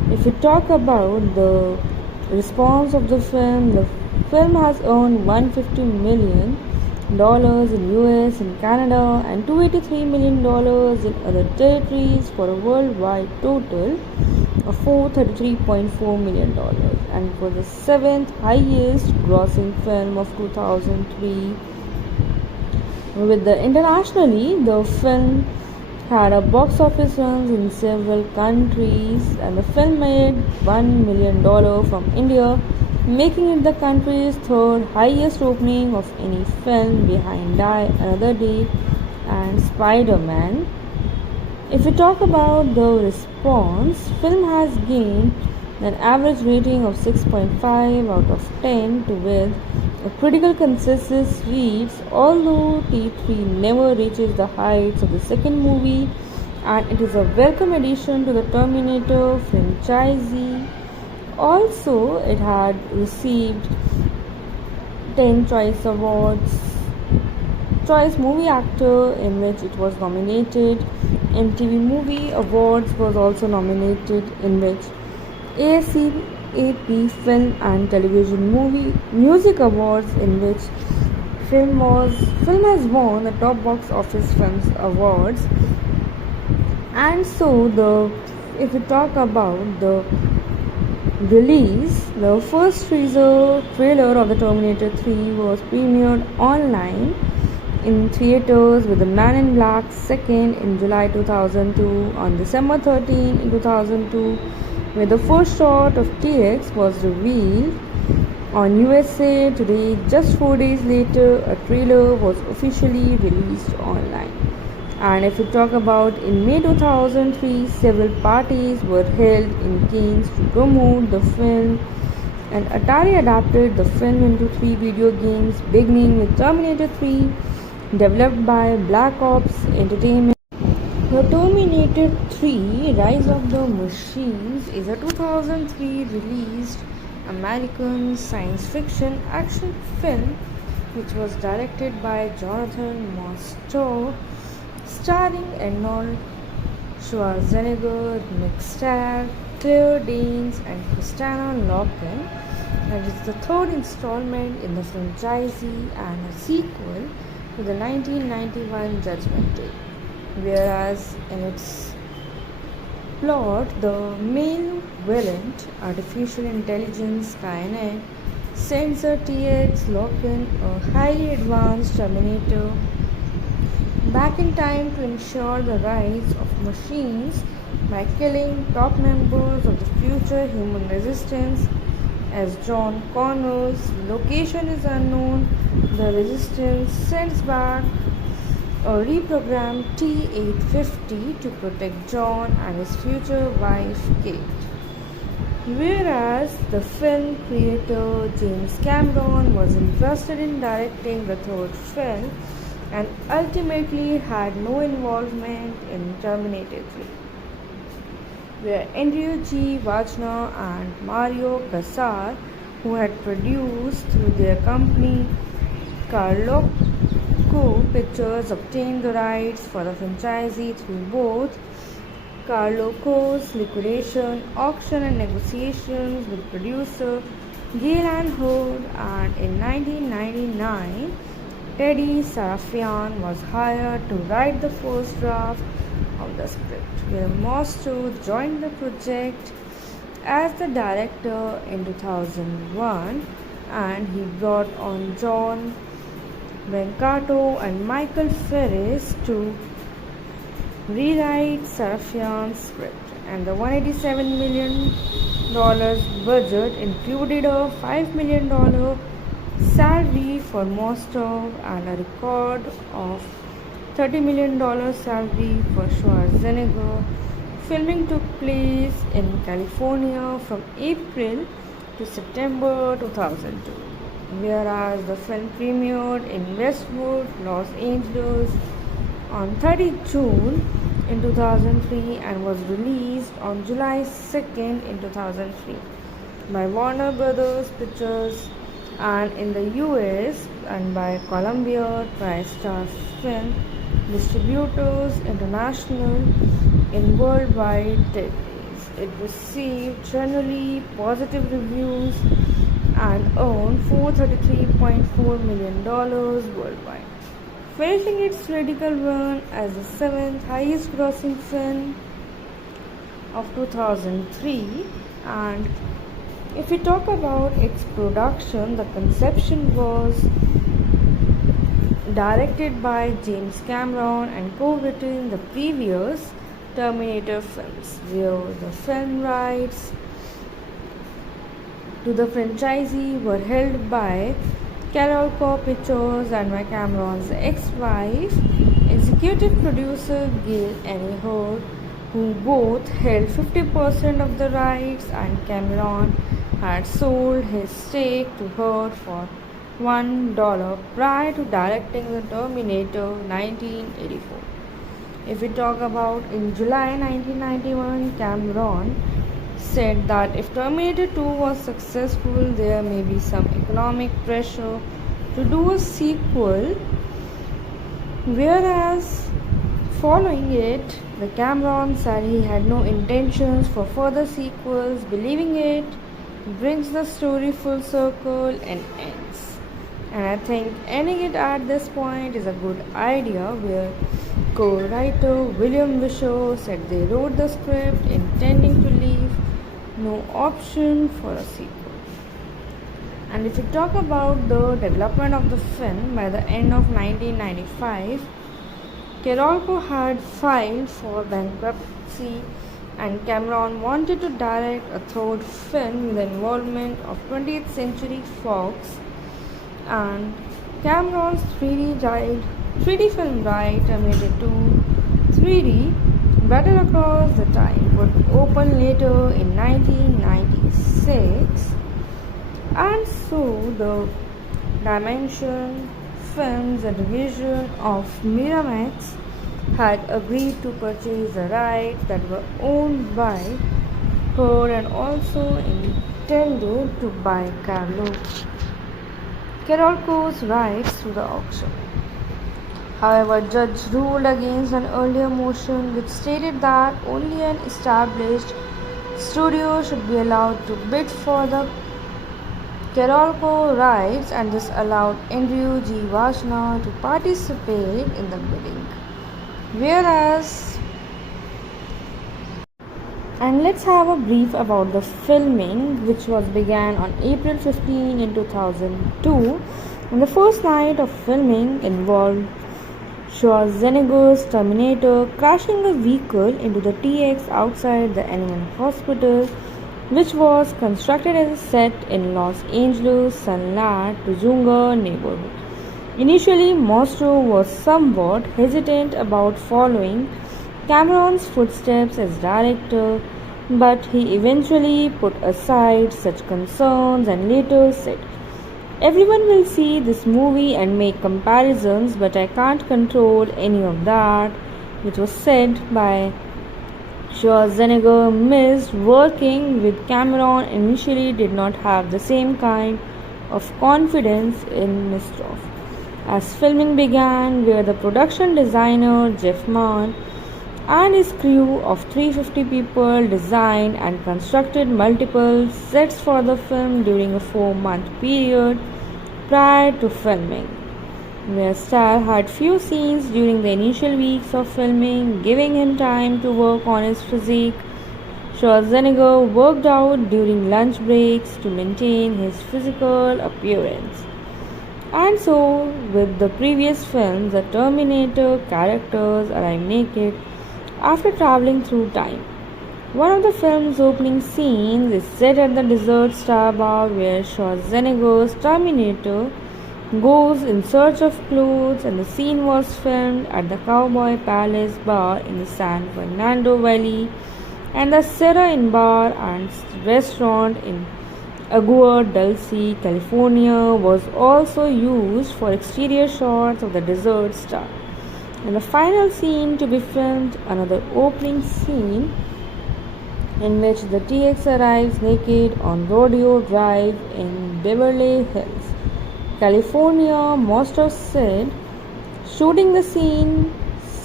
If we talk about the response of the film has earned $150 million in US and Canada and $283 million in other territories for a worldwide total of $433.4 million, and for the seventh highest grossing film of 2003. With the internationally, the film had a box office runs in several countries, and the film made $1 million from India, making it the country's third highest opening of any film behind Die Another Day and Spider-Man. If we talk about the response, film has gained an average rating of 6.5 out of 10 to with a critical consensus reads, although T3 never reaches the heights of the second movie, and it is a welcome addition to the Terminator franchise. Also, it had received 10 Choice Awards, Choice Movie Actor, in which it was nominated. MTV Movie Awards was also nominated, in which ACAP Film and Television Movie Music Awards, in which film has won the top box office films awards. And so if we talk about the release, the first trailer of the Terminator 3 was premiered online in theaters with The Man in Black second in July 2002, on December 13 in 2002, where the first shot of T-Rex was revealed. On USA Today, just 4 days later, a trailer was officially released online. And if we talk about in May 2003, several parties were held in Cannes to promote the film, and Atari adapted the film into 3 video games, beginning with Terminator 3, developed by Black Ops Entertainment. The Terminator 3 Rise of the Machines is a 2003 released American science fiction action film which was directed by Jonathan Mostow, starring Arnold Schwarzenegger, Nick Stahl, Claire Danes, and Christina Loken, and is the third installment in the franchise and a sequel to the 1991 Judgment Day. Whereas in its plot, the main villain, artificial intelligence Skynet, sends a TX Loken, a highly advanced Terminator, back in time to ensure the rise of machines by killing top members of the future human resistance. As John Connor's location is unknown, the resistance sends back a reprogrammed T-850 to protect John and his future wife Kate. Whereas the film creator James Cameron was interested in directing the third film and ultimately had no involvement in Terminator 3, where Andrew G. Wagner and Mario Casar, who had produced through their company Carloco Pictures, obtained the rights for the franchise through both Carloco's liquidation, auction and negotiations with producer Galen Hood, and in 1999 Teddy Sarafian was hired to write the first draft of the script, where Mostow joined the project as the director in 2001, and he brought on John Vencato and Michael Ferris to rewrite Sarafian's script, and the $187 million budget included a $5 million salary for Mostow and a record of $30 million salary for Schwarzenegger. Filming took place in California from April to September 2002, whereas the film premiered in Westwood, Los Angeles on 30 June in 2003 and was released on July 2nd in 2003 by Warner Brothers Pictures, and in the US and by Columbia TriStar Film Distributors International in worldwide territories. it received generally positive reviews and earned $433.4 million worldwide, finishing its critical run as the seventh highest grossing film of 2003. And if we talk about its production, the conception was directed by James Cameron and co-written the previous Terminator films, where the film rights to the franchisee were held by Carol Pictures and by Cameron's ex-wife, executive producer Gail Annie Hurd, who both held 50% of the rights, and Cameron had sold his stake to Hurd for $1 prior to directing the Terminator 1984. If we talk about in July 1991, Cameron said that if Terminator 2 was successful, there may be some economic pressure to do a sequel, whereas following it, the Cameron said he had no intentions for further sequels, believing it brings the story full circle and ends. And I think ending it at this point is a good idea, where co-writer William Wisher said they wrote the script intending to leave no option for a sequel. And if we talk about the development of the film, by the end of 1995, Carolco had filed for bankruptcy, and Cameron wanted to direct a third film with the involvement of 20th Century Fox, and Cameron's 3D film right, Terminator 2 3D, Battle Across the Time, would open later in 1996, and so the Dimension Films, a division of Miramax, had agreed to purchase the rights that were owned by her and also intended to buy Carolco's rights through the auction. However, judge ruled against an earlier motion which stated that only an established studio should be allowed to bid for the Carolco rights, and this allowed Andrew G. Vashna to participate in the bidding. And let's have a brief about the filming, which was began on April 15 in 2002. And the first night of filming involved Schwarzenegger's Terminator crashing a vehicle into the TX outside the animal hospital, which was constructed as a set in Los Angeles' Sunlat Tujunga neighborhood. Initially, Mostro was somewhat hesitant about following Cameron's footsteps as director, but he eventually put aside such concerns and later said, "Everyone will see this movie and make comparisons, but I can't control any of that," which was said by Schwarzenegger. Missed working with Cameron, initially did not have the same kind of confidence in Mr. As filming began, where the production designer Jeff Mann and his crew of 350 people designed and constructed multiple sets for the film during a 4-month period prior to filming, where Stahl had few scenes during the initial weeks of filming, giving him time to work on his physique. Schwarzenegger worked out during lunch breaks to maintain his physical appearance. And so, with the previous films, the Terminator characters arrive naked after traveling through time. One of the film's opening scenes is set at the Desert Star Bar, where Schwarzenegger's Terminator goes in search of clothes, and the scene was filmed at the Cowboy Palace Bar in the San Fernando Valley and the Sierra Inn Bar and Restaurant in Agua Dulce, California was also used for exterior shots of the Desert Star. And the final scene to be filmed, another opening scene in which the TX arrives naked on Rodeo Drive in Beverly Hills, California. Most said shooting the scene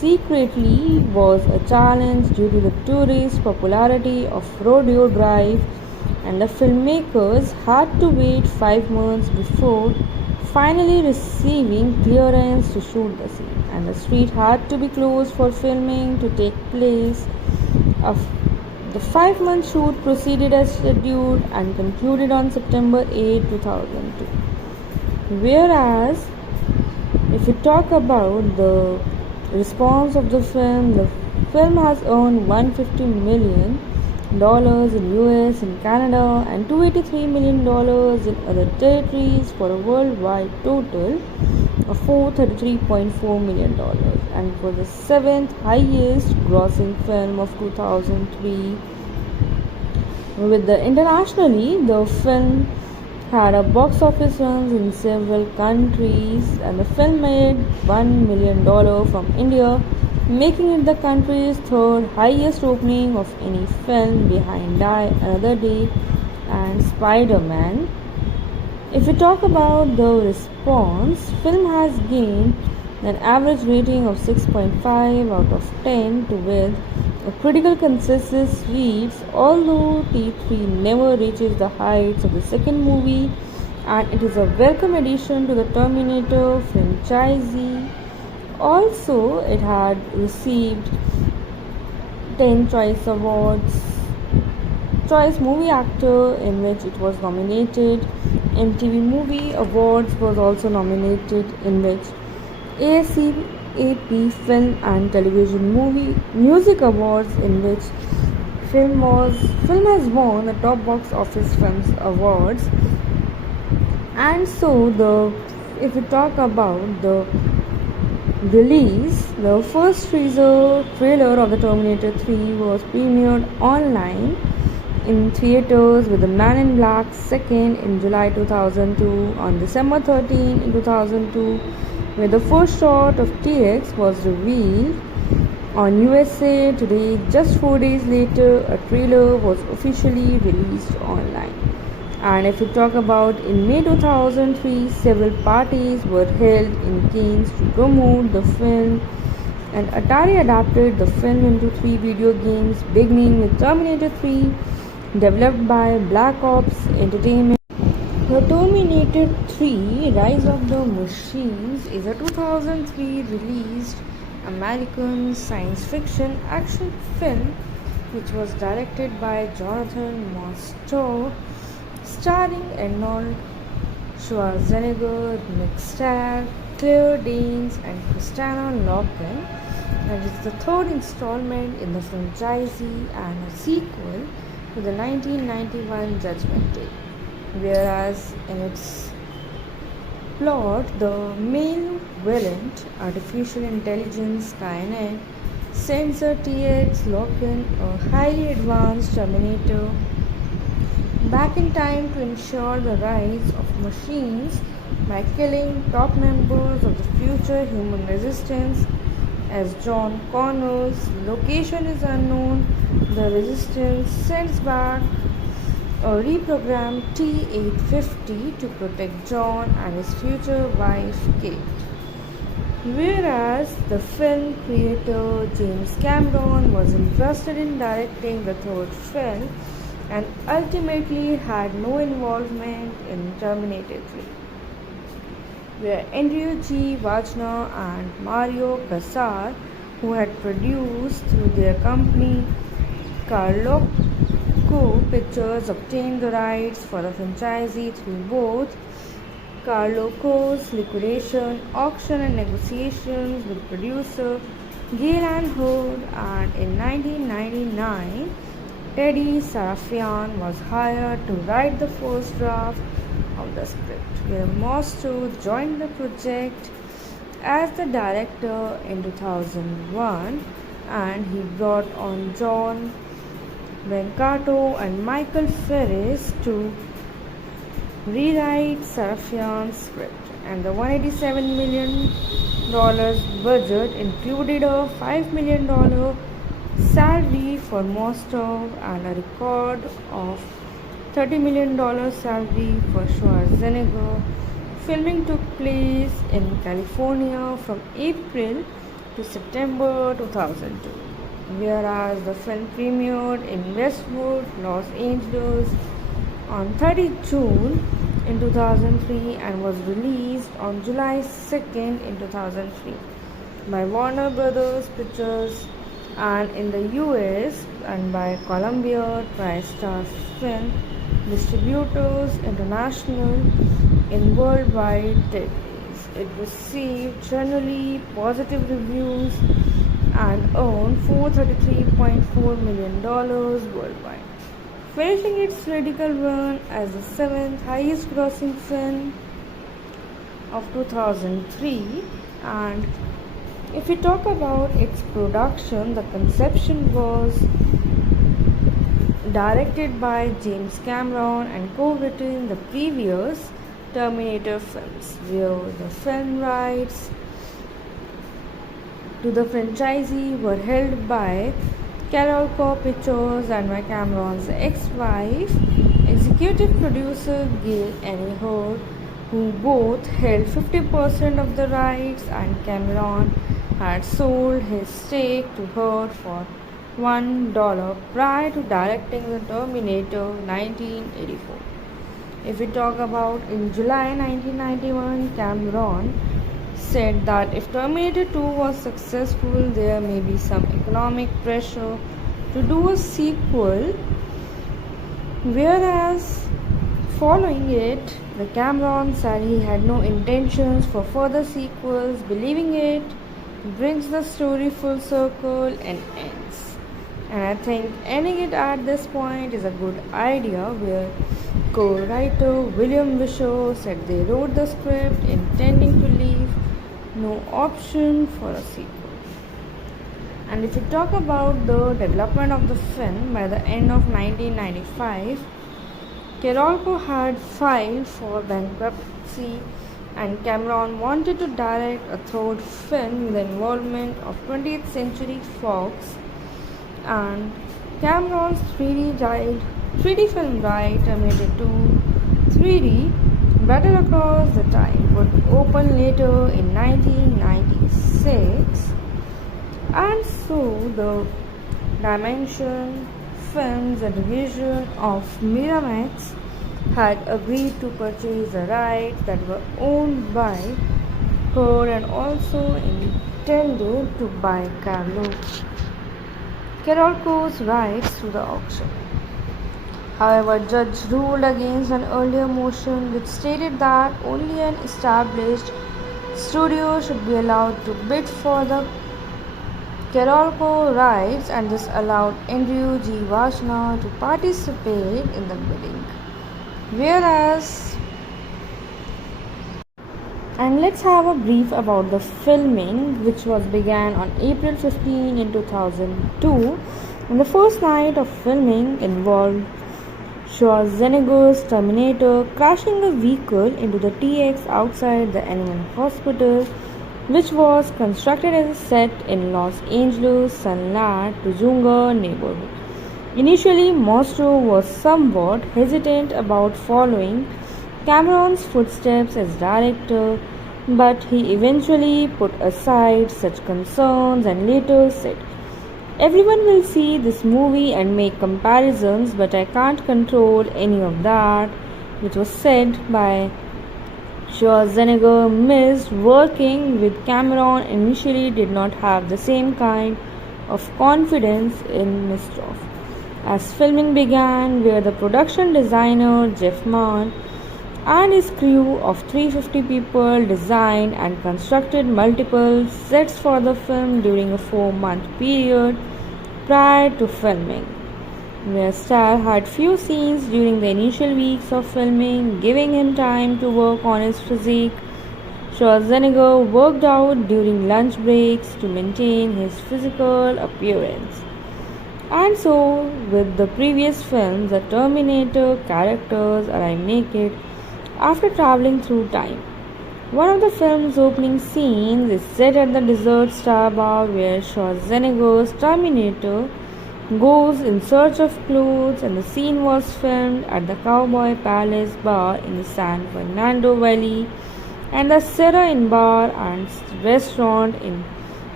secretly was a challenge due to the tourist popularity of Rodeo Drive, and the filmmakers had to wait 5 months before finally receiving clearance to shoot the scene, and the street had to be closed for filming to take place. Of the 5 month shoot proceeded as scheduled and concluded on September 8, 2002. Whereas, if we talk about the response of the film has earned $150 million in US and Canada and $283 million in other territories for a worldwide total of $433.4 million, and for the seventh highest grossing film of 2003. With the internationally, the film had a box office runs in several countries, and the film made $1 million from India, making it the country's third highest opening of any film behind Die Another Day and Spider-Man. If we talk about the response, film has gained an average rating of 6.5 out of 10 to with a critical consensus reads, although T3 never reaches the heights of the second movie, and it is a welcome addition to the Terminator franchise. Also, it had received 10 Choice Awards, Choice Movie Actor, in which it was nominated. MTV Movie Awards was also nominated, in which ACAP Film and Television Movie Music Awards, in which film has won the top box office films awards. And so if we talk about the release, the first trailer of the Terminator 3 was premiered online in theaters with The Man in Black second in July 2002, on December 13 in 2002, where the first shot of T-Rex was revealed. On USA Today, just 4 days later, a trailer was officially released online. And if we talk about in May 2003, several parties were held in Cannes to promote the film, and Atari adapted the film into 3 video games, beginning with Terminator 3, developed by Black Ops Entertainment. The Terminator 3 Rise of the Machines is a 2003 released American science fiction action film which was directed by Jonathan Mostow, starring Arnold Schwarzenegger, Nick Stahl, Claire Danes, and Christina Loken, and it's the third installment in the franchise and a sequel to the 1991 Judgment Day. Whereas in its plot, the main villain, artificial intelligence Skynet, sends a TX Loken, a highly advanced Terminator, back in time to ensure the rise of machines by killing top members of the future human resistance. As John Connor's location is unknown, the resistance sends back a reprogrammed T-850 to protect John and his future wife Kate. Whereas the film creator James Cameron was interested in directing the third film and ultimately had no involvement in Terminator 3, where Andrew G. Wagner and Mario Casar, who had produced through their company Carloco Pictures, obtained the rights for the franchise through both Carloco's liquidation, auction and negotiations with producer Galen Hood, and in 1999 Teddy Sarafian was hired to write the first draft of the script, where Mostow joined the project as the director in 2001, and he brought on John Vencato and Michael Ferris to rewrite Sarafian's script, and the $187 million budget included a $5 million salary for Mostow and a record of $30 million salary for Schwarzenegger. Filming took place in California from April to September 2002, whereas the film premiered in Westwood, Los Angeles on 30th June in 2003 and was released on July 2nd in 2003 by Warner Brothers Pictures and in the US and by Columbia TriStar Film Distributors International in worldwide territories. It received generally positive reviews and earned $433.4 million worldwide, finishing its critical run as the seventh highest grossing film of 2003. And if we talk about its production, the conception was directed by James Cameron and co-written the previous Terminator films, where the film rights to the franchisee were held by Carolco Pictures and by Cameron's ex-wife, executive producer Gail Annie Hurd, who both held 50% of the rights, and Cameron had sold his stake to Hurd for $1 prior to directing the Terminator 1984. If we talk about in July 1991, Cameron said that if Terminator 2 was successful, there may be some economic pressure to do a sequel, whereas following it, the Cameron said he had no intentions for further sequels, believing it brings the story full circle and ends. And I think ending it at this point is a good idea, where co-writer William Wisher said they wrote the script intending to leave no option for a sequel. And if we talk about the development of the film, by the end of 1995, Carolco had filed for bankruptcy and Cameron wanted to direct a third film with the involvement of 20th Century Fox, and Cameron's 3D film right, Terminator 2 3D Battle Across the Time, would open later in 1996, and so the Dimension Films, a division of Miramax, had agreed to purchase the rights that were owned by her and also intended to buy Carolco's rights through the auction. However, judge ruled against an earlier motion which stated that only an established studio should be allowed to bid for the Carolco rights, and this allowed Andrew G. Vashna to participate in the bidding. And let's have a brief about the filming, which was began on April 15 in 2002, and the first night of filming involved Schwarzenegger's Terminator crashing a vehicle into the TX outside the Animal Hospital, which was constructed as a set in Los Angeles' Sunlat Tujunga neighborhood. Initially, Mostro was somewhat hesitant about following Cameron's footsteps as director, but he eventually put aside such concerns and later said, "Everyone will see this movie and make comparisons, but I can't control any of that," which was said by Schwarzenegger. Missed working with Cameron, initially did not have the same kind of confidence in Mr. As filming began, where the production designer Jeff Mann and his crew of 350 people designed and constructed multiple sets for the film during a 4-month period prior to filming, where Stahl had few scenes during the initial weeks of filming, giving him time to work on his physique. Schwarzenegger worked out during lunch breaks to maintain his physical appearance. And so, with the previous films, the Terminator characters arrive naked after traveling through time. One of the film's opening scenes is set at the desert star bar, where Schwarzenegger's Terminator goes in search of clothes, and the scene was filmed at the Cowboy Palace bar in the San Fernando Valley and the Serra Inn bar and restaurant in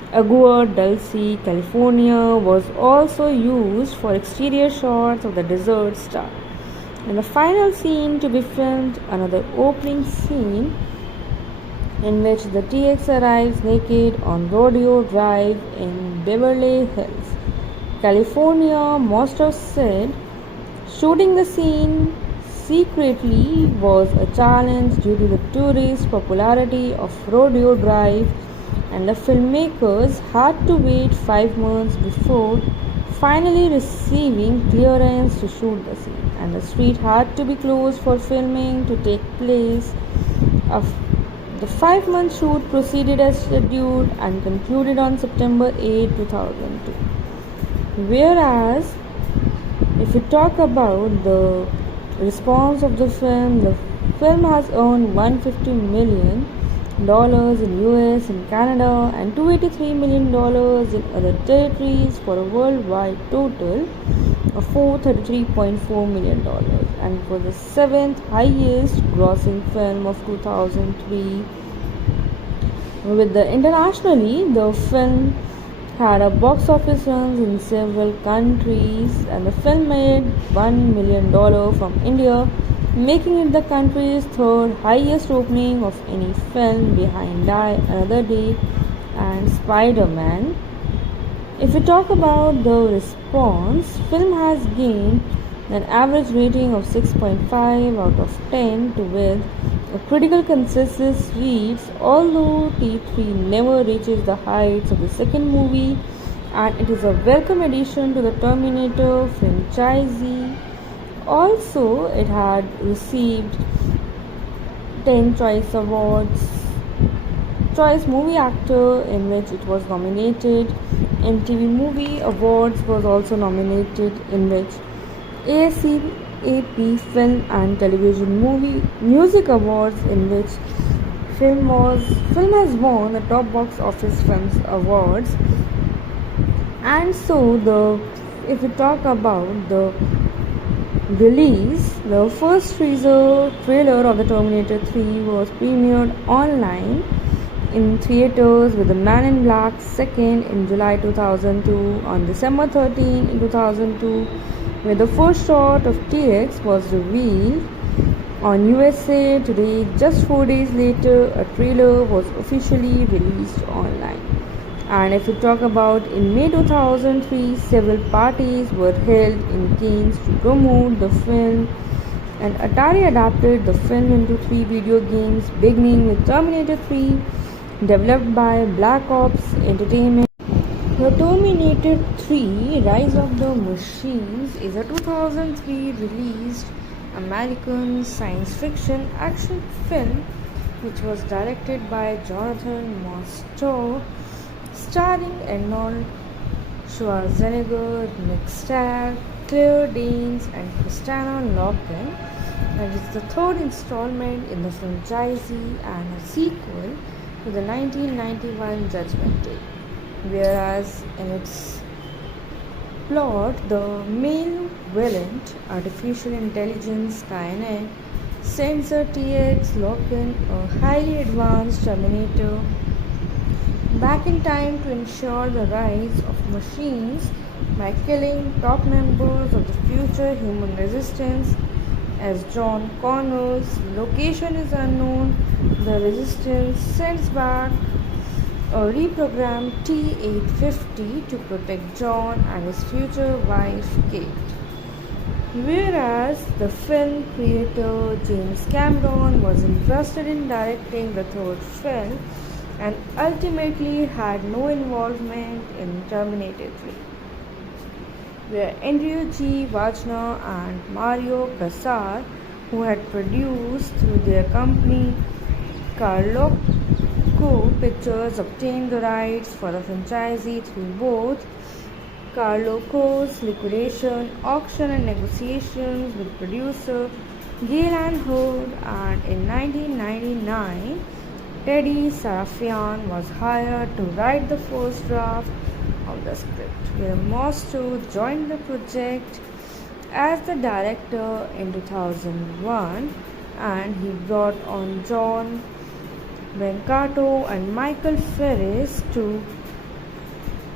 Agua Dulce, California was also used for exterior shots of the desert star. And the final scene to be filmed, another opening scene in which the TX arrives naked on Rodeo Drive in Beverly Hills, California. Most have said shooting the scene secretly was a challenge due to the tourist popularity of Rodeo Drive, and the filmmakers had to wait 5 months before finally receiving clearance to shoot the scene, and the street had to be closed for filming to take place. The 5 month shoot proceeded as scheduled and concluded on September 8, 2002. Whereas, if we talk about the response of the film has earned $150 million in US and Canada and $283 million in other territories for a worldwide total of $433.4 million, and it was the seventh highest grossing film of 2003. With the internationally, the film had a box office runs in several countries, and the film made $1 million from India, making it the country's third highest opening of any film behind Die Another Day and Spider-Man. If we talk about the response, film has gained an average rating of 6.5 out of 10 to with a critical consensus reads, although T3 never reaches the heights of the second movie, and it is a welcome addition to the Terminator franchise. Also, it had received 10 Choice Awards, Choice Movie Actor, in which it was nominated. MTV Movie Awards was also nominated, in which ACAP Film and Television Movie Music Awards, in which film has won the top box office films awards. And so if we talk about the release, the first trailer of the Terminator 3 was premiered online in theaters with The Man in Black second in July 2002, on December 13 in 2002, where the first shot of TX was revealed on USA Today. Just 4 days later, a trailer was officially released online. And if we talk about in May 2003, several parties were held in Cannes to promote the film, and Atari adapted the film into 3 video games, beginning with Terminator 3, developed by Black Ops Entertainment. The Terminator 3 Rise of the Machines is a 2003 released American science fiction action film which was directed by Jonathan Mostow, starring Arnold Schwarzenegger, Nick Stahl, Claire Danes, and Christina Loken, and it's the third installment in the franchise and a sequel to the 1991 Judgment Day. Whereas in its plot, the main villain, artificial intelligence Skynet, sends a TX Loken, a highly advanced Terminator, back in time to ensure the rise of machines by killing top members of the future human resistance. As John Connor's location is unknown, the resistance sends back a reprogrammed T-850 to protect John and his future wife Kate. Whereas the film creator James Cameron was interested in directing the third film and ultimately had no involvement in Terminator 3, where Andrew G. Wagner and Mario Casar, who had produced through their company Carloco Pictures, obtained the rights for the franchise through both Carloco's liquidation, auction and negotiations with producer Galen Hood, and in 1999 Teddy Sarafian was hired to write the first draft of the script, where Mostow joined the project as the director in 2001, and he brought on John Brancato and Michael Ferris to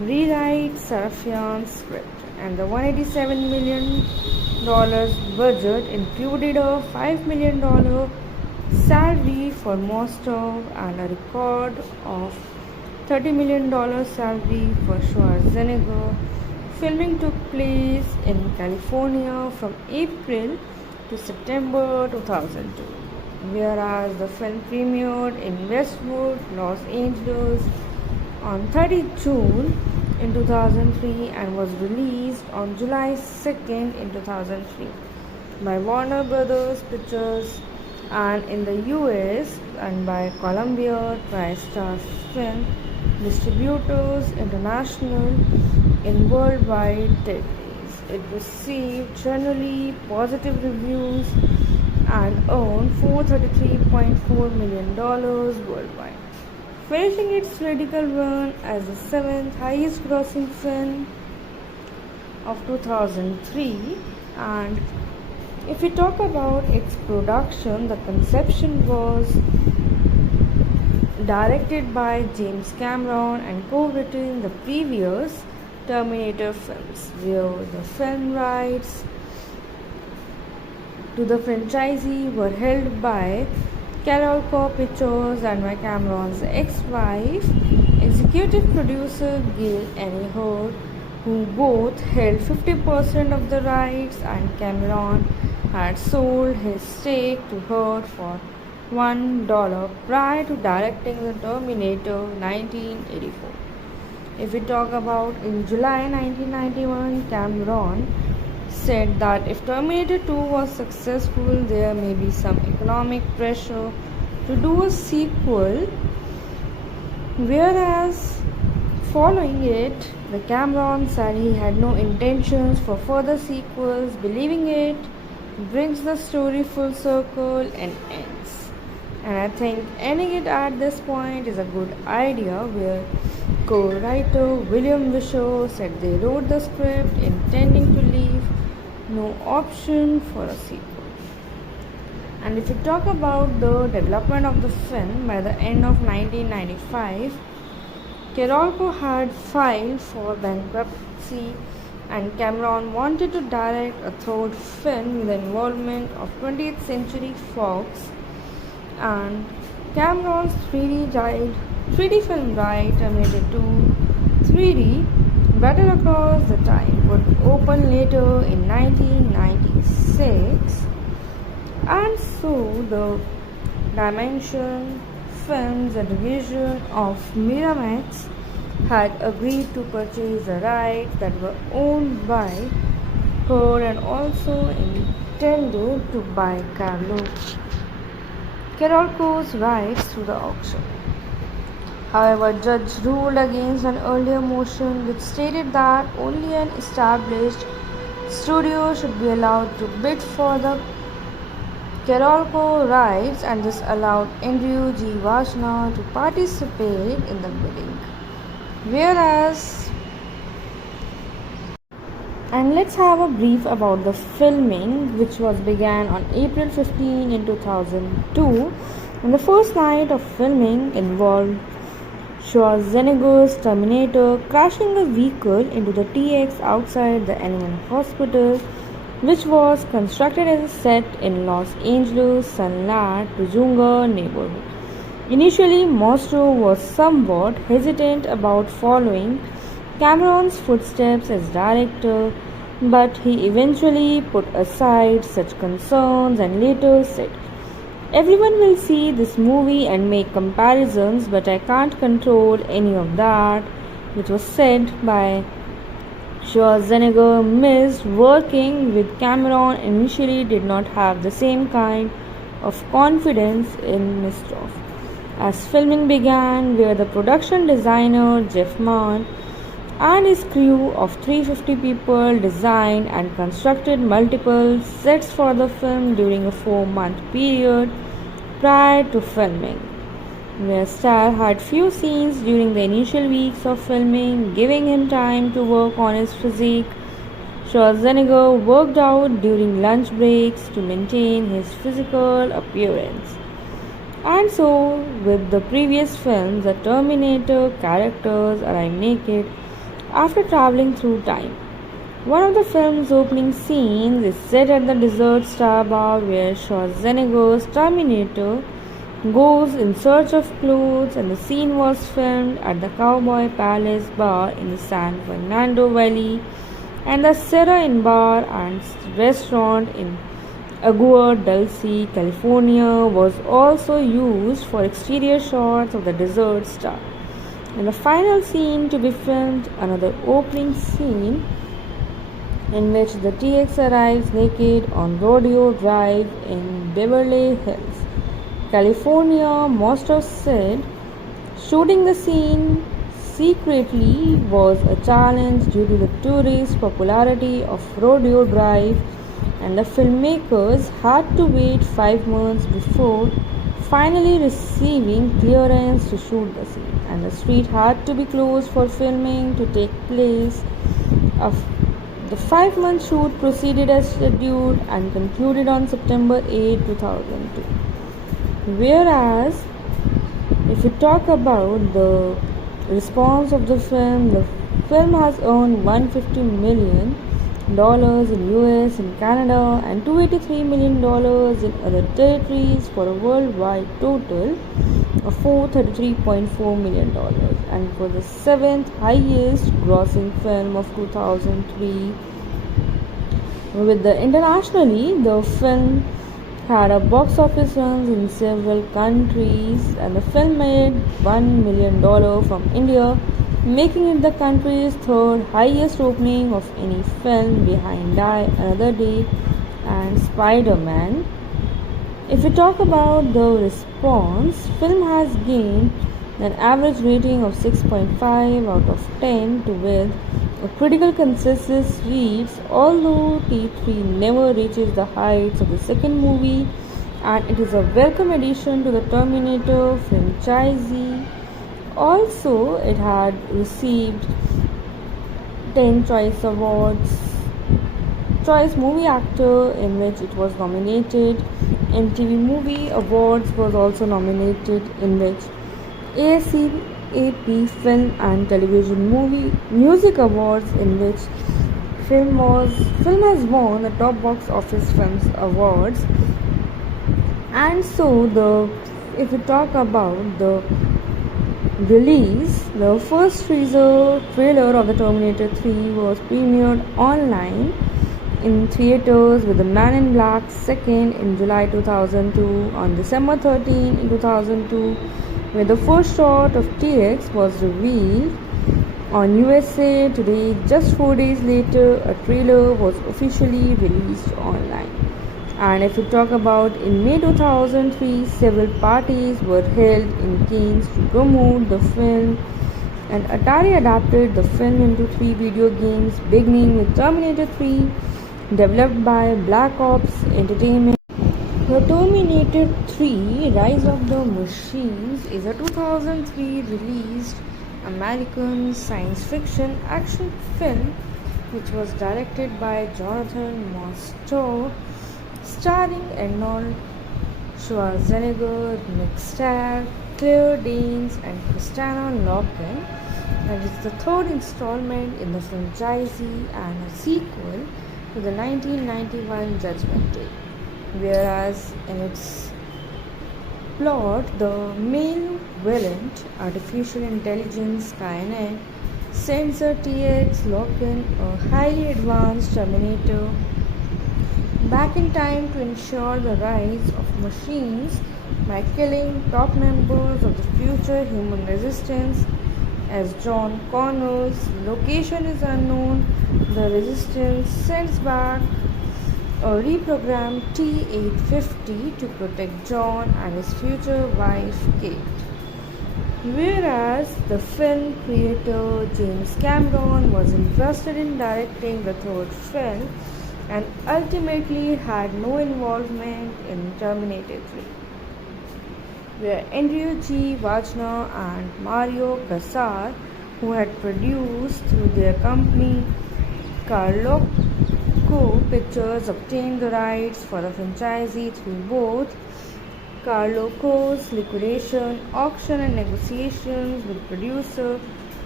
rewrite Sarafian's script, and the $187 million budget included a $5 million salary for Mostov and a record of $30 million salary for Schwarzenegger. Filming took place in California from April to September 2002, whereas the film premiered in Westwood, Los Angeles on 30 June in 2003 and was released on July 2nd in 2003 by Warner Brothers Pictures and in the US and by Columbia TriStar Film Distributors International in worldwide territories. It received generally positive reviews and earned $433.4 million worldwide, finishing its critical run as the seventh highest grossing film of 2003. And if we talk about its production, the conception was directed by James Cameron and co-written the previous Terminator films, where the film rights to the franchisee were held by Carol Pictures and by Cameron's ex-wife, executive producer Gail Annie Hurd, who both held 50% of the rights, and Cameron had sold his stake to Hurd for $1 prior to directing the Terminator 1984. If we talk about in July 1991, Cameron said that if Terminator 2 was successful, there may be some economic pressure to do a sequel, whereas following it, the Cameron said he had no intentions for further sequels, believing it brings the story full circle and ends. And I think ending it at this point is a good idea, where co-writer William Wisher said they wrote the script intending to leave no option for a sequel. And if we talk about the development of the film, by the end of 1995, Carolco had filed for bankruptcy and Cameron wanted to direct a third film with the involvement of 20th Century Fox, and Cameron's 3D film right, Terminator 2 3D Battle Across the Time, would open later in 1996, and so the Dimension Films, a division of Miramax, had agreed to purchase the rights that were owned by her and also intended to buy Carolco's rights through the auction. However, judge ruled against an earlier motion which stated that only an established studio should be allowed to bid for the Carolco rights, and this allowed Andrew G. Vashna to participate in the bidding. And let's have a brief about the filming, which was began on April 15 in 2002, and the first night of filming involved Schwarzenegger's Terminator crashing a vehicle into the TX outside the Animal Hospital, which was constructed as a set in Los Angeles' Sunlat Tujunga neighborhood. Initially, Mostro was somewhat hesitant about following Cameron's footsteps as director, but he eventually put aside such concerns and later said, "Everyone will see this movie and make comparisons, but I can't control any of that," which was said by Schwarzenegger. Missed working with Cameron and initially did not have the same kind of confidence in Mr. As filming began, where the production designer Jeff Mann and his crew of 350 people designed and constructed multiple sets for the film during a 4-month period prior to filming, where Stahl had few scenes during the initial weeks of filming, giving him time to work on his physique. Schwarzenegger worked out during lunch breaks to maintain his physical appearance. And so, with the previous films, the Terminator characters arrive naked after traveling through time. One of the film's opening scenes is set at the desert star bar where Schwarzenegger's Terminator goes in search of clothes, and the scene was filmed at the Cowboy Palace bar in the San Fernando Valley and the Serra Inn bar and restaurant in Agua Dulce, California was also used for exterior shots of the desert star. And the final scene to be filmed, another opening scene in which the TX arrives naked on Rodeo Drive in Beverly Hills, California. Most have said shooting the scene secretly was a challenge due to the tourist popularity of Rodeo Drive, and the filmmakers had to wait 5 months before finally receiving clearance to shoot the scene, and the street had to be closed for filming to take place. The 5-month shoot proceeded as scheduled and concluded on September 8, 2002. Whereas, if we talk about the response of the film has earned $150 million in US and Canada and $283 million in other territories for a worldwide total of $433.4 million, and for the 7th highest grossing film of 2003. With the internationally, the film had a box office runs in several countries, and the film made $1 million from India, making it the country's third highest opening of any film behind Die Another Day and Spider-Man. If we talk about the response, film has gained an average rating of 6.5 out of 10 to with a critical consensus reads, although T3 never reaches the heights of the second movie, and it is a welcome addition to the Terminator franchise. Also, it had received 10 Choice Awards, Choice Movie Actor, in which it was nominated. MTV Movie Awards was also nominated, in which ACAP Film and Television Movie Music Awards, in which film has won the top box office films awards. And so if we talk about the release, the first trailer of the Terminator 3 was premiered online in theaters with The Man in Black 2nd in July 2002, on December 13 in 2002, where the first shot of TX was revealed on USA Today. Just 4 days later, a trailer was officially released online. And if we talk about in May 2003, several parties were held in Cannes to promote the film, and Atari adapted the film into 3 video games, beginning with Terminator 3, developed by Black Ops Entertainment. The Terminator 3 Rise of the Machines is a 2003 released American science fiction action film which was directed by Jonathan Mostow, starring Arnold Schwarzenegger, Nick Stahl, Claire Danes, and Christina Loken, and it's the third installment in the franchise and a sequel to the 1991 Judgment Day. Whereas in its plot, the main villain, artificial intelligence Skynet, sends a TX Loken, a highly advanced Terminator, back in time to ensure the rise of machines by killing top members of the future human resistance. As John Connor's location is unknown, the resistance sends back a reprogrammed T-850 to protect John and his future wife Kate. Whereas the film creator James Cameron was interested in directing the third film and ultimately had no involvement in Terminator 3, where Andrew G. Wagner and Mario Casar, who had produced through their company Carloco Pictures, obtained the rights for the franchise through both Carloco's liquidation, auction, and negotiations with producer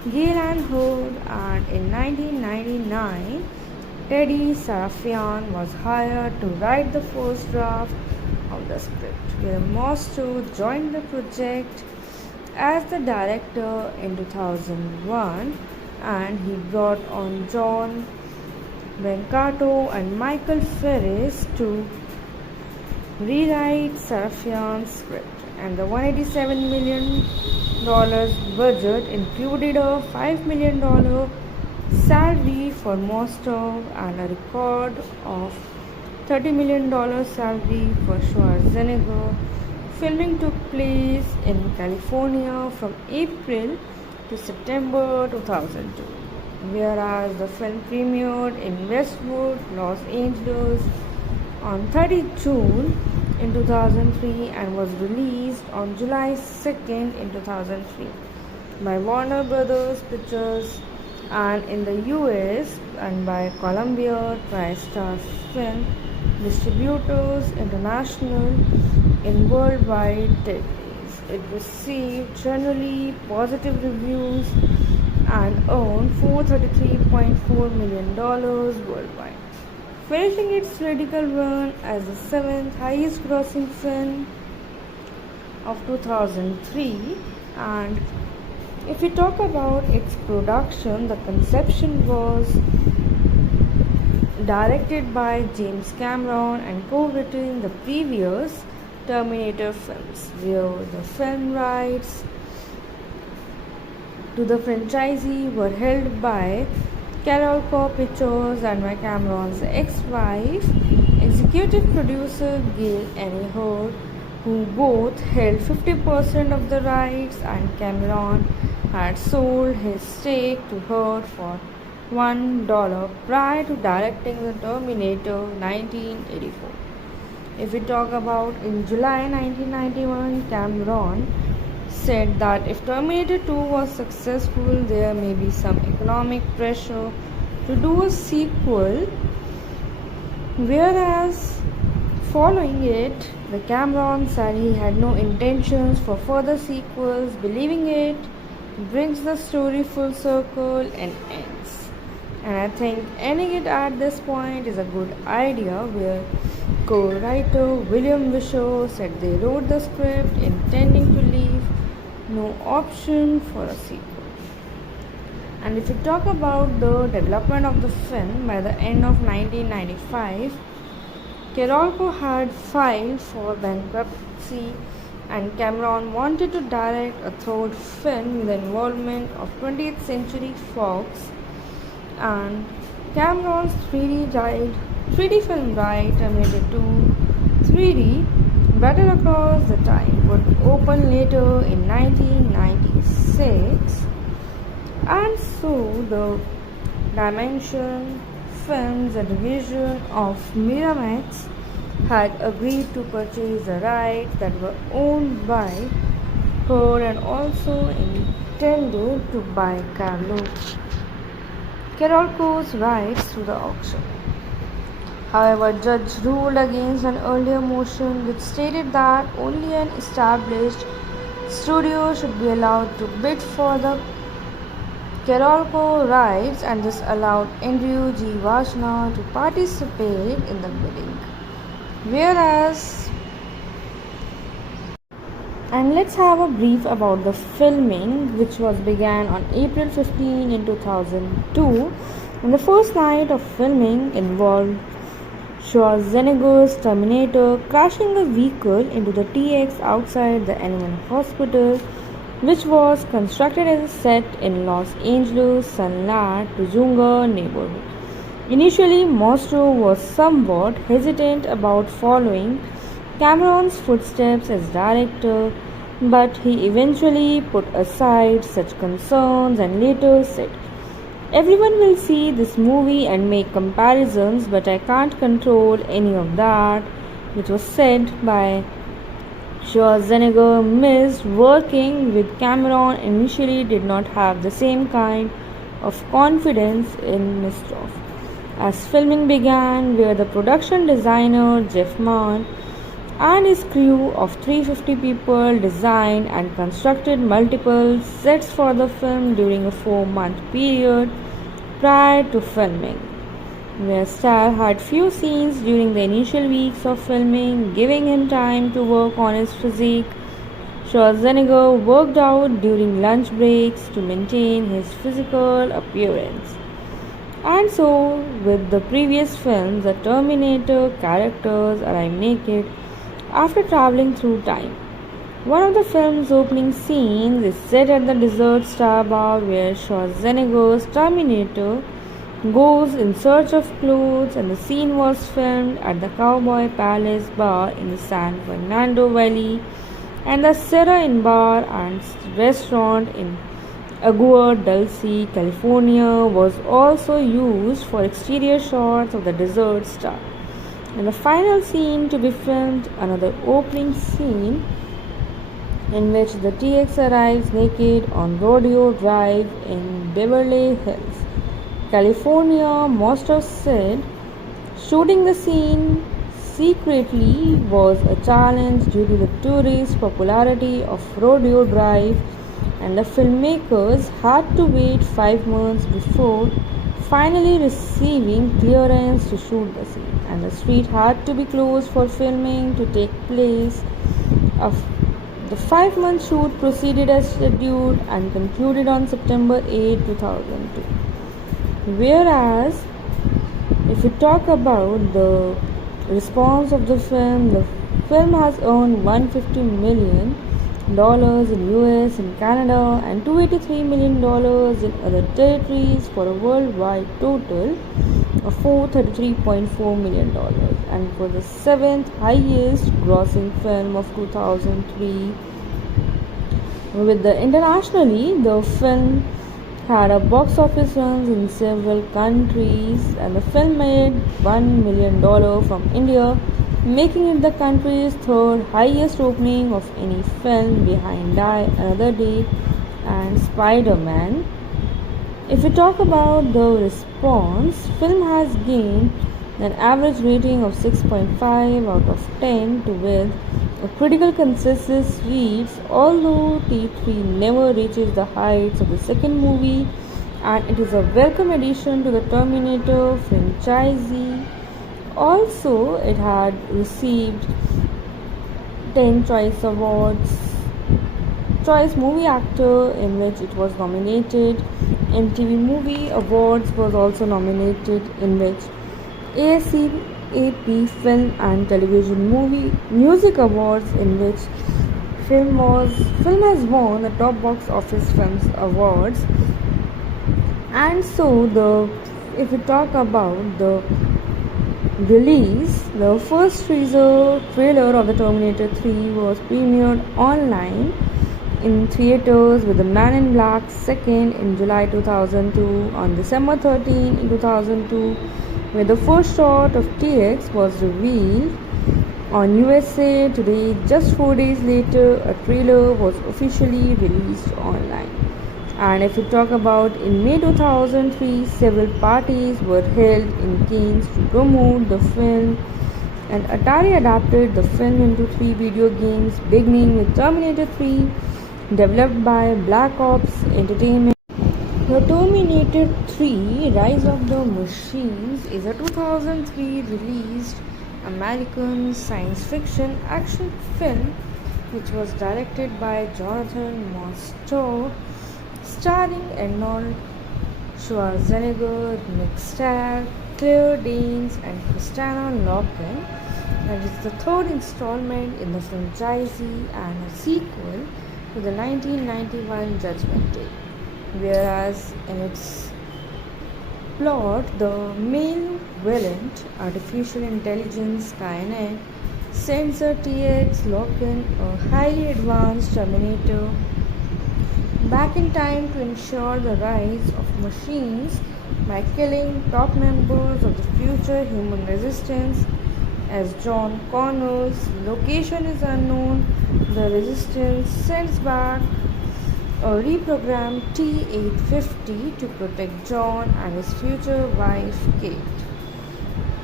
Gale and Hood, and in 1999, Teddy Sarafian was hired to write the first draft of the script, where Mosto joined the project as the director in 2001, and he brought on John Brancato and Michael Ferris to rewrite Sarafian's script. And the $187 million budget included a $5 million salary for Mostov and a record of $30 million salary for Schwarzenegger. Filming took place in California from April to September 2002, whereas the film premiered in Westwood, Los Angeles on 30 June in 2003 and was released on July 2nd in 2003 by Warner Brothers Pictures and in the US and by Columbia TriStar Film Distributors International in worldwide territories. It received generally positive reviews and earned $433.4 million worldwide, finishing its critical run as the seventh highest grossing film of 2003. And if we talk about its production, the conception was directed by James Cameron and co-written the previous Terminator films, where the film rights to the franchisee were held by Carol Pictures and by Cameron's ex-wife, executive producer Gail Annie Hurd, who both held 50% of the rights, and Cameron had sold his stake to Hurd for $1 prior to directing the Terminator 1984. If we talk about in July 1991, Cameron said that if Terminator 2 was successful, there may be some economic pressure to do a sequel, whereas following it, the Cameron said he had no intentions for further sequels, believing it brings the story full circle and ends. And I think ending it at this point is a good idea, where co-writer William Wisher said they wrote the script intending to leave no option for a sequel. And if we talk about the development of the film, by the end of 1995, Carolco had filed for bankruptcy, and Cameron wanted to direct a third film with the involvement of 20th Century Fox, and Cameron's 3D film right, Terminator 2 3D, Battle Across the Time, would open later in 1996, and so the Dimension Films, a division of Miramax, had agreed to purchase the rights that were owned by her and also intended to buy Carolco's rights through the auction. However, judge ruled against an earlier motion which stated that only an established studio should be allowed to bid for the Carolco rights, and this allowed Andrew G. Vashna to participate in the bidding. And let's have a brief about the filming, which was began on April 15 in 2002, and the first night of filming involved Schwarzenegger's Terminator crashing a vehicle into the TX outside the Animal Hospital, which was constructed as a set in Los Angeles' Sunlat Tujunga neighborhood. Initially, Mostro was somewhat hesitant about following Cameron's footsteps as director, but he eventually put aside such concerns and later said, "Everyone will see this movie and make comparisons, but I can't control any of that," which was said by Schwarzenegger. Missed working with Cameron, initially did not have the same kind of confidence in Mr. As filming began, where the production designer Jeff Mann and his crew of 350 people designed and constructed multiple sets for the film during a 4-month period prior to filming, where Stahl had few scenes during the initial weeks of filming, giving him time to work on his physique. Schwarzenegger worked out during lunch breaks to maintain his physical appearance. And so, with the previous films, the Terminator characters arrive naked after traveling through time. One of the film's opening scenes is set at the desert star bar where Schwarzenegger's Terminator goes in search of clothes, and the scene was filmed at the Cowboy Palace bar in the San Fernando Valley and the Serra Inn bar and restaurant in Agua Dulce, California was also used for exterior shots of the desert star. And the final scene to be filmed, another opening scene in which the TX arrives naked on Rodeo Drive in Beverly Hills, California. Most have said shooting the scene secretly was a challenge due to the tourist popularity of Rodeo Drive, and the filmmakers had to wait 5 months before finally receiving clearance to shoot the scene, and the street had to be closed for filming to take place. The 5-month shoot proceeded as scheduled and concluded on September 8, 2002. Whereas, if we talk about the response of the film has earned $150 million in US and Canada and $283 million in other territories for a worldwide total of $433.4 million, and for the 7th highest grossing film of 2003. With the internationally, the film had a box office runs in several countries, and the film made $1 million from India, making it the country's third highest opening of any film behind Die Another Day and Spider-Man. If we talk about the response, film has gained an average rating of 6.5 out of 10 to with a critical consensus reads, although T3 never reaches the heights of the second movie, and it is a welcome addition to the Terminator franchise. Also, it had received 10 Choice Awards, Choice Movie Actor, in which it was nominated. MTV Movie Awards was also nominated, in which ASCAP Film and Television Movie Music Awards, in which film has won the Top Box Office Films Awards. And so, if we talk about the release, the first trailer of the Terminator 3 was premiered online in theaters with The Man in Black second in July 2002, on December 13 in 2002, where the first shot of TX was revealed on USA Today. Just 4 days later, a trailer was officially released online. And if we talk about in May 2003, several parties were held in Cannes to promote the film, and Atari adapted the film into 3 video games, beginning with Terminator 3, developed by Black Ops Entertainment. The Terminator 3 Rise of the Machines is a 2003 released American science fiction action film which was directed by Jonathan Mostow, starring Arnold Schwarzenegger, Nick Stahl, Claire Danes, and Christina Loken. It is the third installment in the franchise and a sequel to the 1991 Judgment Day. Whereas in its plot, the main villain, artificial intelligence Skynet, sends a TX Loken, a highly advanced Terminator, back in time to ensure the rise of machines by killing top members of the future human resistance. As John Connor's location is unknown, the resistance sends back a reprogrammed T-850 to protect John and his future wife Kate.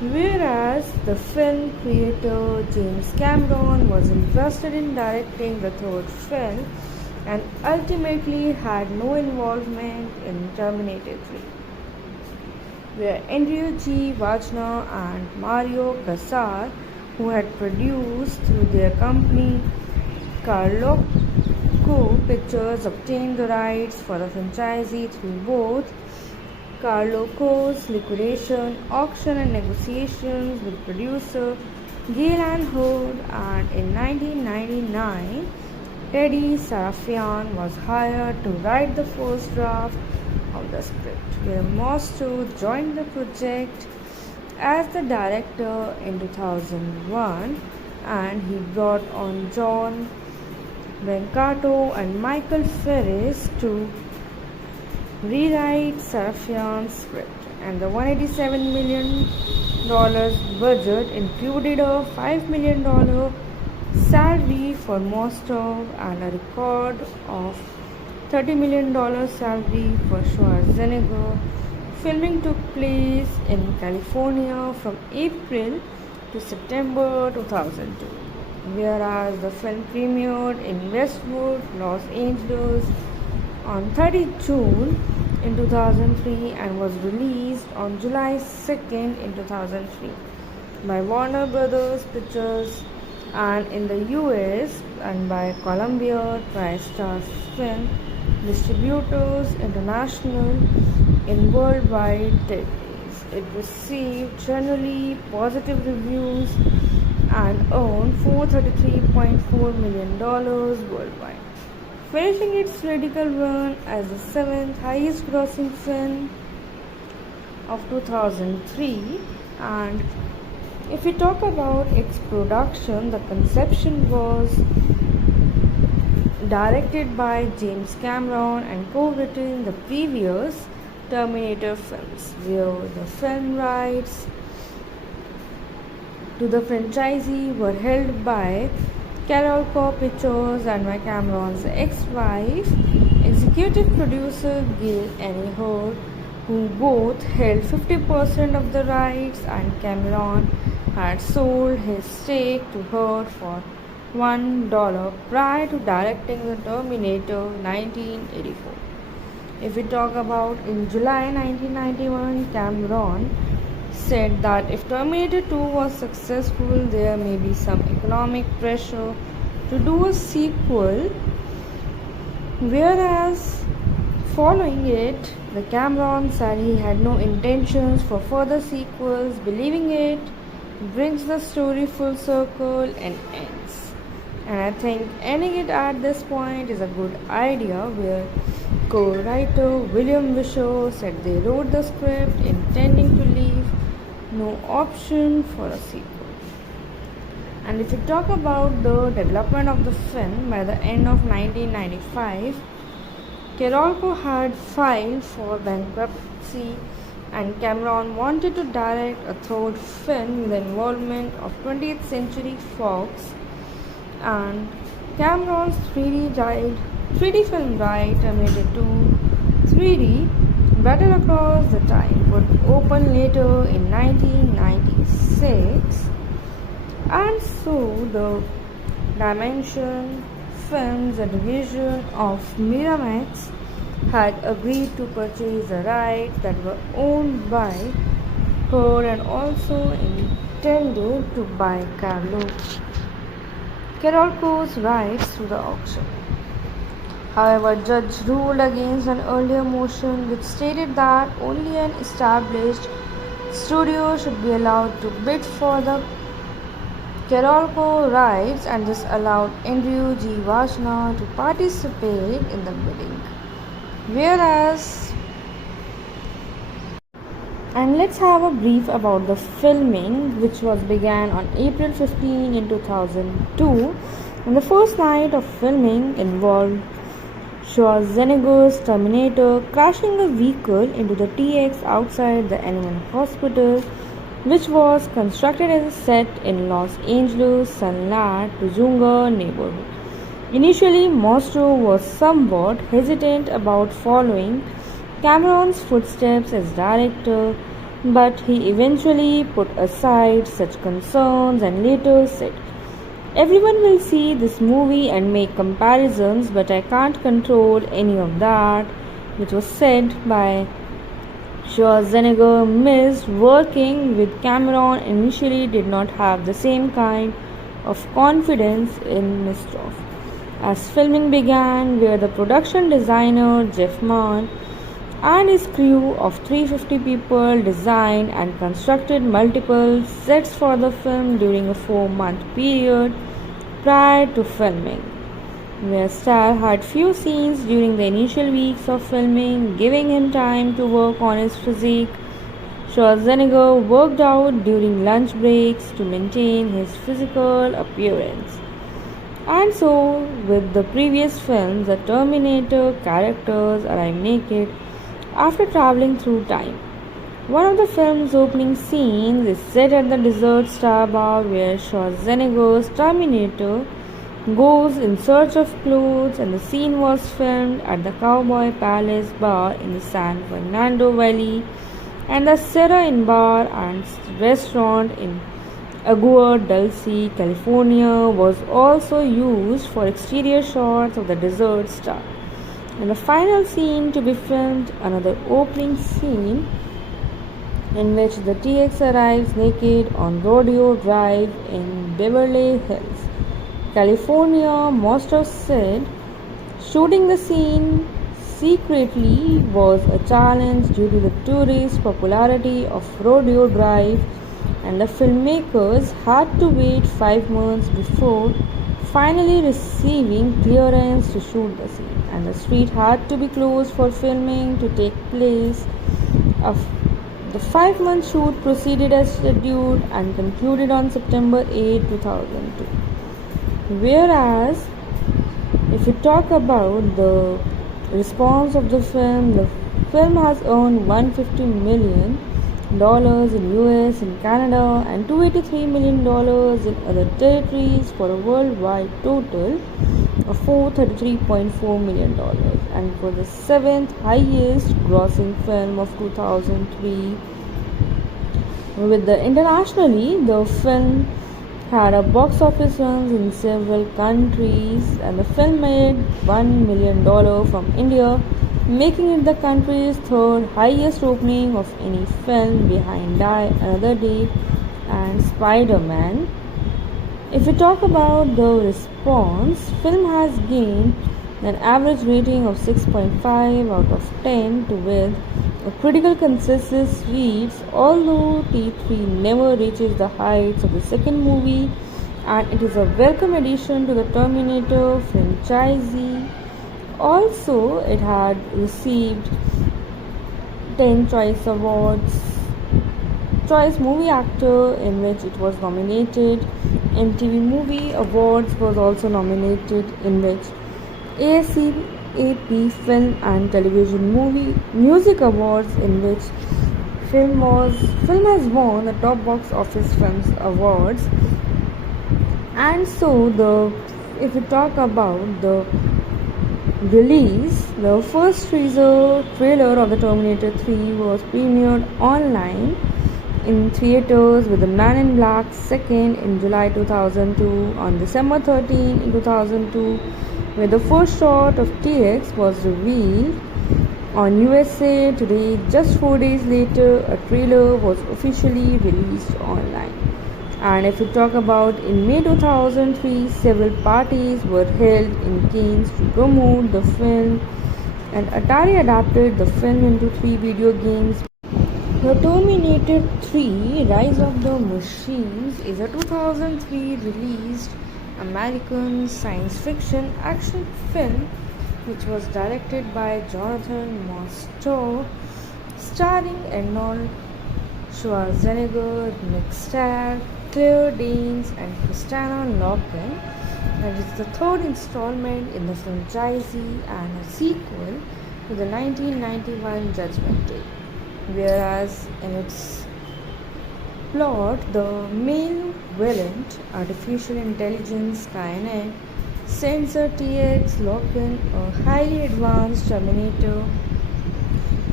Whereas the film creator James Cameron was interested in directing the third film and ultimately had no involvement in Terminator 3, where Andrew G. Wagner and Mario Casar, who had produced through their company Carloco Pictures, obtained the rights for the franchise through both Carloco's liquidation, auction and negotiations with producer Galen Hood, and in 1999 Teddy Sarafian was hired to write the first draft of the script, where Mosto joined the project as the director in 2001, and he brought on John Brancato and Michael Ferris to rewrite Sarafian's script, and the $187 million budget included a $5 million salary for Mostov and a record of $30 million salary for Schwarzenegger. Filming took place in California from April to September 2002, whereas the film premiered in Westwood, Los Angeles on 30 June in 2003 and was released on July 2nd in 2003 by Warner Brothers Pictures and in the US and by Columbia TriStar Film Distributors International in worldwide territories. It received generally positive reviews and earned $433.4 million worldwide, finishing its critical run as the seventh highest grossing film of 2003. And if we talk about its production, the conception was directed by James Cameron and co-written the previous Terminator films, where the film rights to the franchisee were held by Carolco Pictures and by Cameron's ex-wife, executive producer Gail Annie Hurd, who both held 50% of the rights, and Cameron had sold his stake to Hurd for $1 prior to directing the Terminator 1984. If we talk about in July 1991, Cameron said that if Terminator 2 was successful, there may be some economic pressure to do a sequel, whereas following it, the Cameron said he had no intentions for further sequels, believing it brings the story full circle and ends. And I think ending it at this point is a good idea, where co-writer William Wisher said they wrote the script intending to leave no option for a sequel. And if we talk about the development of the film, by the end of 1995, Carolco had filed for bankruptcy, and Cameron wanted to direct a third film with the involvement of 20th Century Fox, and Cameron's 3D film right, Terminator 2 3D Battle Across the Time, would open later in 1996, and so the Dimension Films, a division of Miramax, had agreed to purchase the rights that were owned by her and also intended to buy Carolco's rights through the auction. However, judge ruled against an earlier motion which stated that only an established studio should be allowed to bid for the Carolco rights, and this allowed Andrew G. Wagner to participate in the bidding. And let's have a brief about the filming, which was began on April 15 in 2002, and the first night of filming involved Schwarzenegger's Terminator crashing a vehicle into the TX outside the Animal Hospital, which was constructed as a set in Los Angeles' Sunlat Tujunga neighborhood. Initially, Mostro was somewhat hesitant about following Cameron's footsteps as director, but he eventually put aside such concerns and later said, "Everyone will see this movie and make comparisons, but I can't control any of that," which was said by Schwarzenegger. Missed working with Cameron initially did not have the same kind of confidence in Mistrov. As filming began, where the production designer Jeff Mann and his crew of 350 people designed and constructed multiple sets for the film during a 4-month period prior to filming, where Stahl had few scenes during the initial weeks of filming, giving him time to work on his physique. Schwarzenegger worked out during lunch breaks to maintain his physical appearance. And so, with the previous films, the Terminator characters arrive naked after traveling through time. One of the film's opening scenes is set at the Desert Star Bar, where Schwarzenegger's Terminator goes in search of clothes, and the scene was filmed at the Cowboy Palace Bar in the San Fernando Valley and the Sarah Inn Bar and Restaurant in Agua Dulce, California was also used for exterior shots of the Desert Star. And the final scene to be filmed, another opening scene in which the TX arrives naked on Rodeo Drive in Beverly Hills, California. Most said shooting the scene secretly was a challenge due to the tourist popularity of Rodeo Drive, and the filmmakers had to wait 5 months before finally receiving clearance to shoot the scene, and the street had to be closed for filming to take place. The 5-month shoot proceeded as scheduled and concluded on September 8, 2002. Whereas, if we talk about the response of the film has earned $150 million in US and Canada and $283 million in other territories for a worldwide total of $433.4 million, and for the 7th highest grossing film of 2003. Internationally, the film had a box office runs in several countries, and the film made $1 million from India, making it the country's third highest opening of any film behind Die Another Day and Spider-Man. If we talk about the response, film has gained an average rating of 6.5 out of 10 to with a critical consensus reads, although T3 never reaches the heights of the second movie, and it is a welcome addition to the Terminator franchise. Also, it had received 10 Choice Awards, Choice Movie Actor, in which it was nominated. MTV Movie Awards was also nominated, in which ACAP Film and Television Movie Music Awards, in which film has won the Top Box Office Films Awards. And so, if we talk about the release, the first trailer of the Terminator 3 was premiered online in theaters with The Man in Black 2nd in July 2002, on December 13 in 2002, where the first shot of TX was revealed on USA Today. Just 4 days later, a trailer was officially released online. And if we talk about in May 2003, several parties were held in Cannes to promote the film, and Atari adapted the film into 3 video games. The Terminator 3 Rise of the Machines is a 2003 released American science fiction action film which was directed by Jonathan Mostow, starring Arnold Schwarzenegger, Nick Stahl, Claire Danes, and Christina Loken. It is the third installment in the franchise and a sequel to the 1991 Judgment Day. Whereas in its plot, the male villain, artificial intelligence Skynet, sends a TX Loken, a highly advanced Terminator,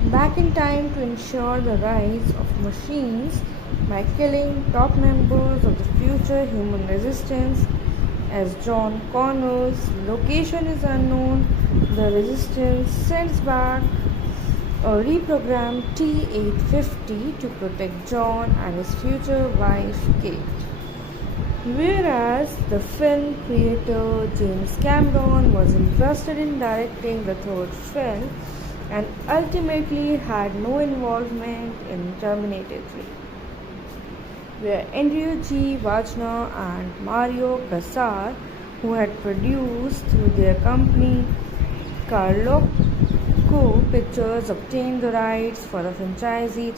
back in time to ensure the rise of machines by killing top members of the future human resistance. As John Connor's location is unknown, the resistance sends back a reprogrammed T-850 to protect John and his future wife Kate. Whereas the film creator James Cameron was interested in directing the third film and ultimately had no involvement in Terminator 3, where Andrew G. Wagner and Mario Casar, who had produced through their company Carloco Pictures, obtained the rights for the franchise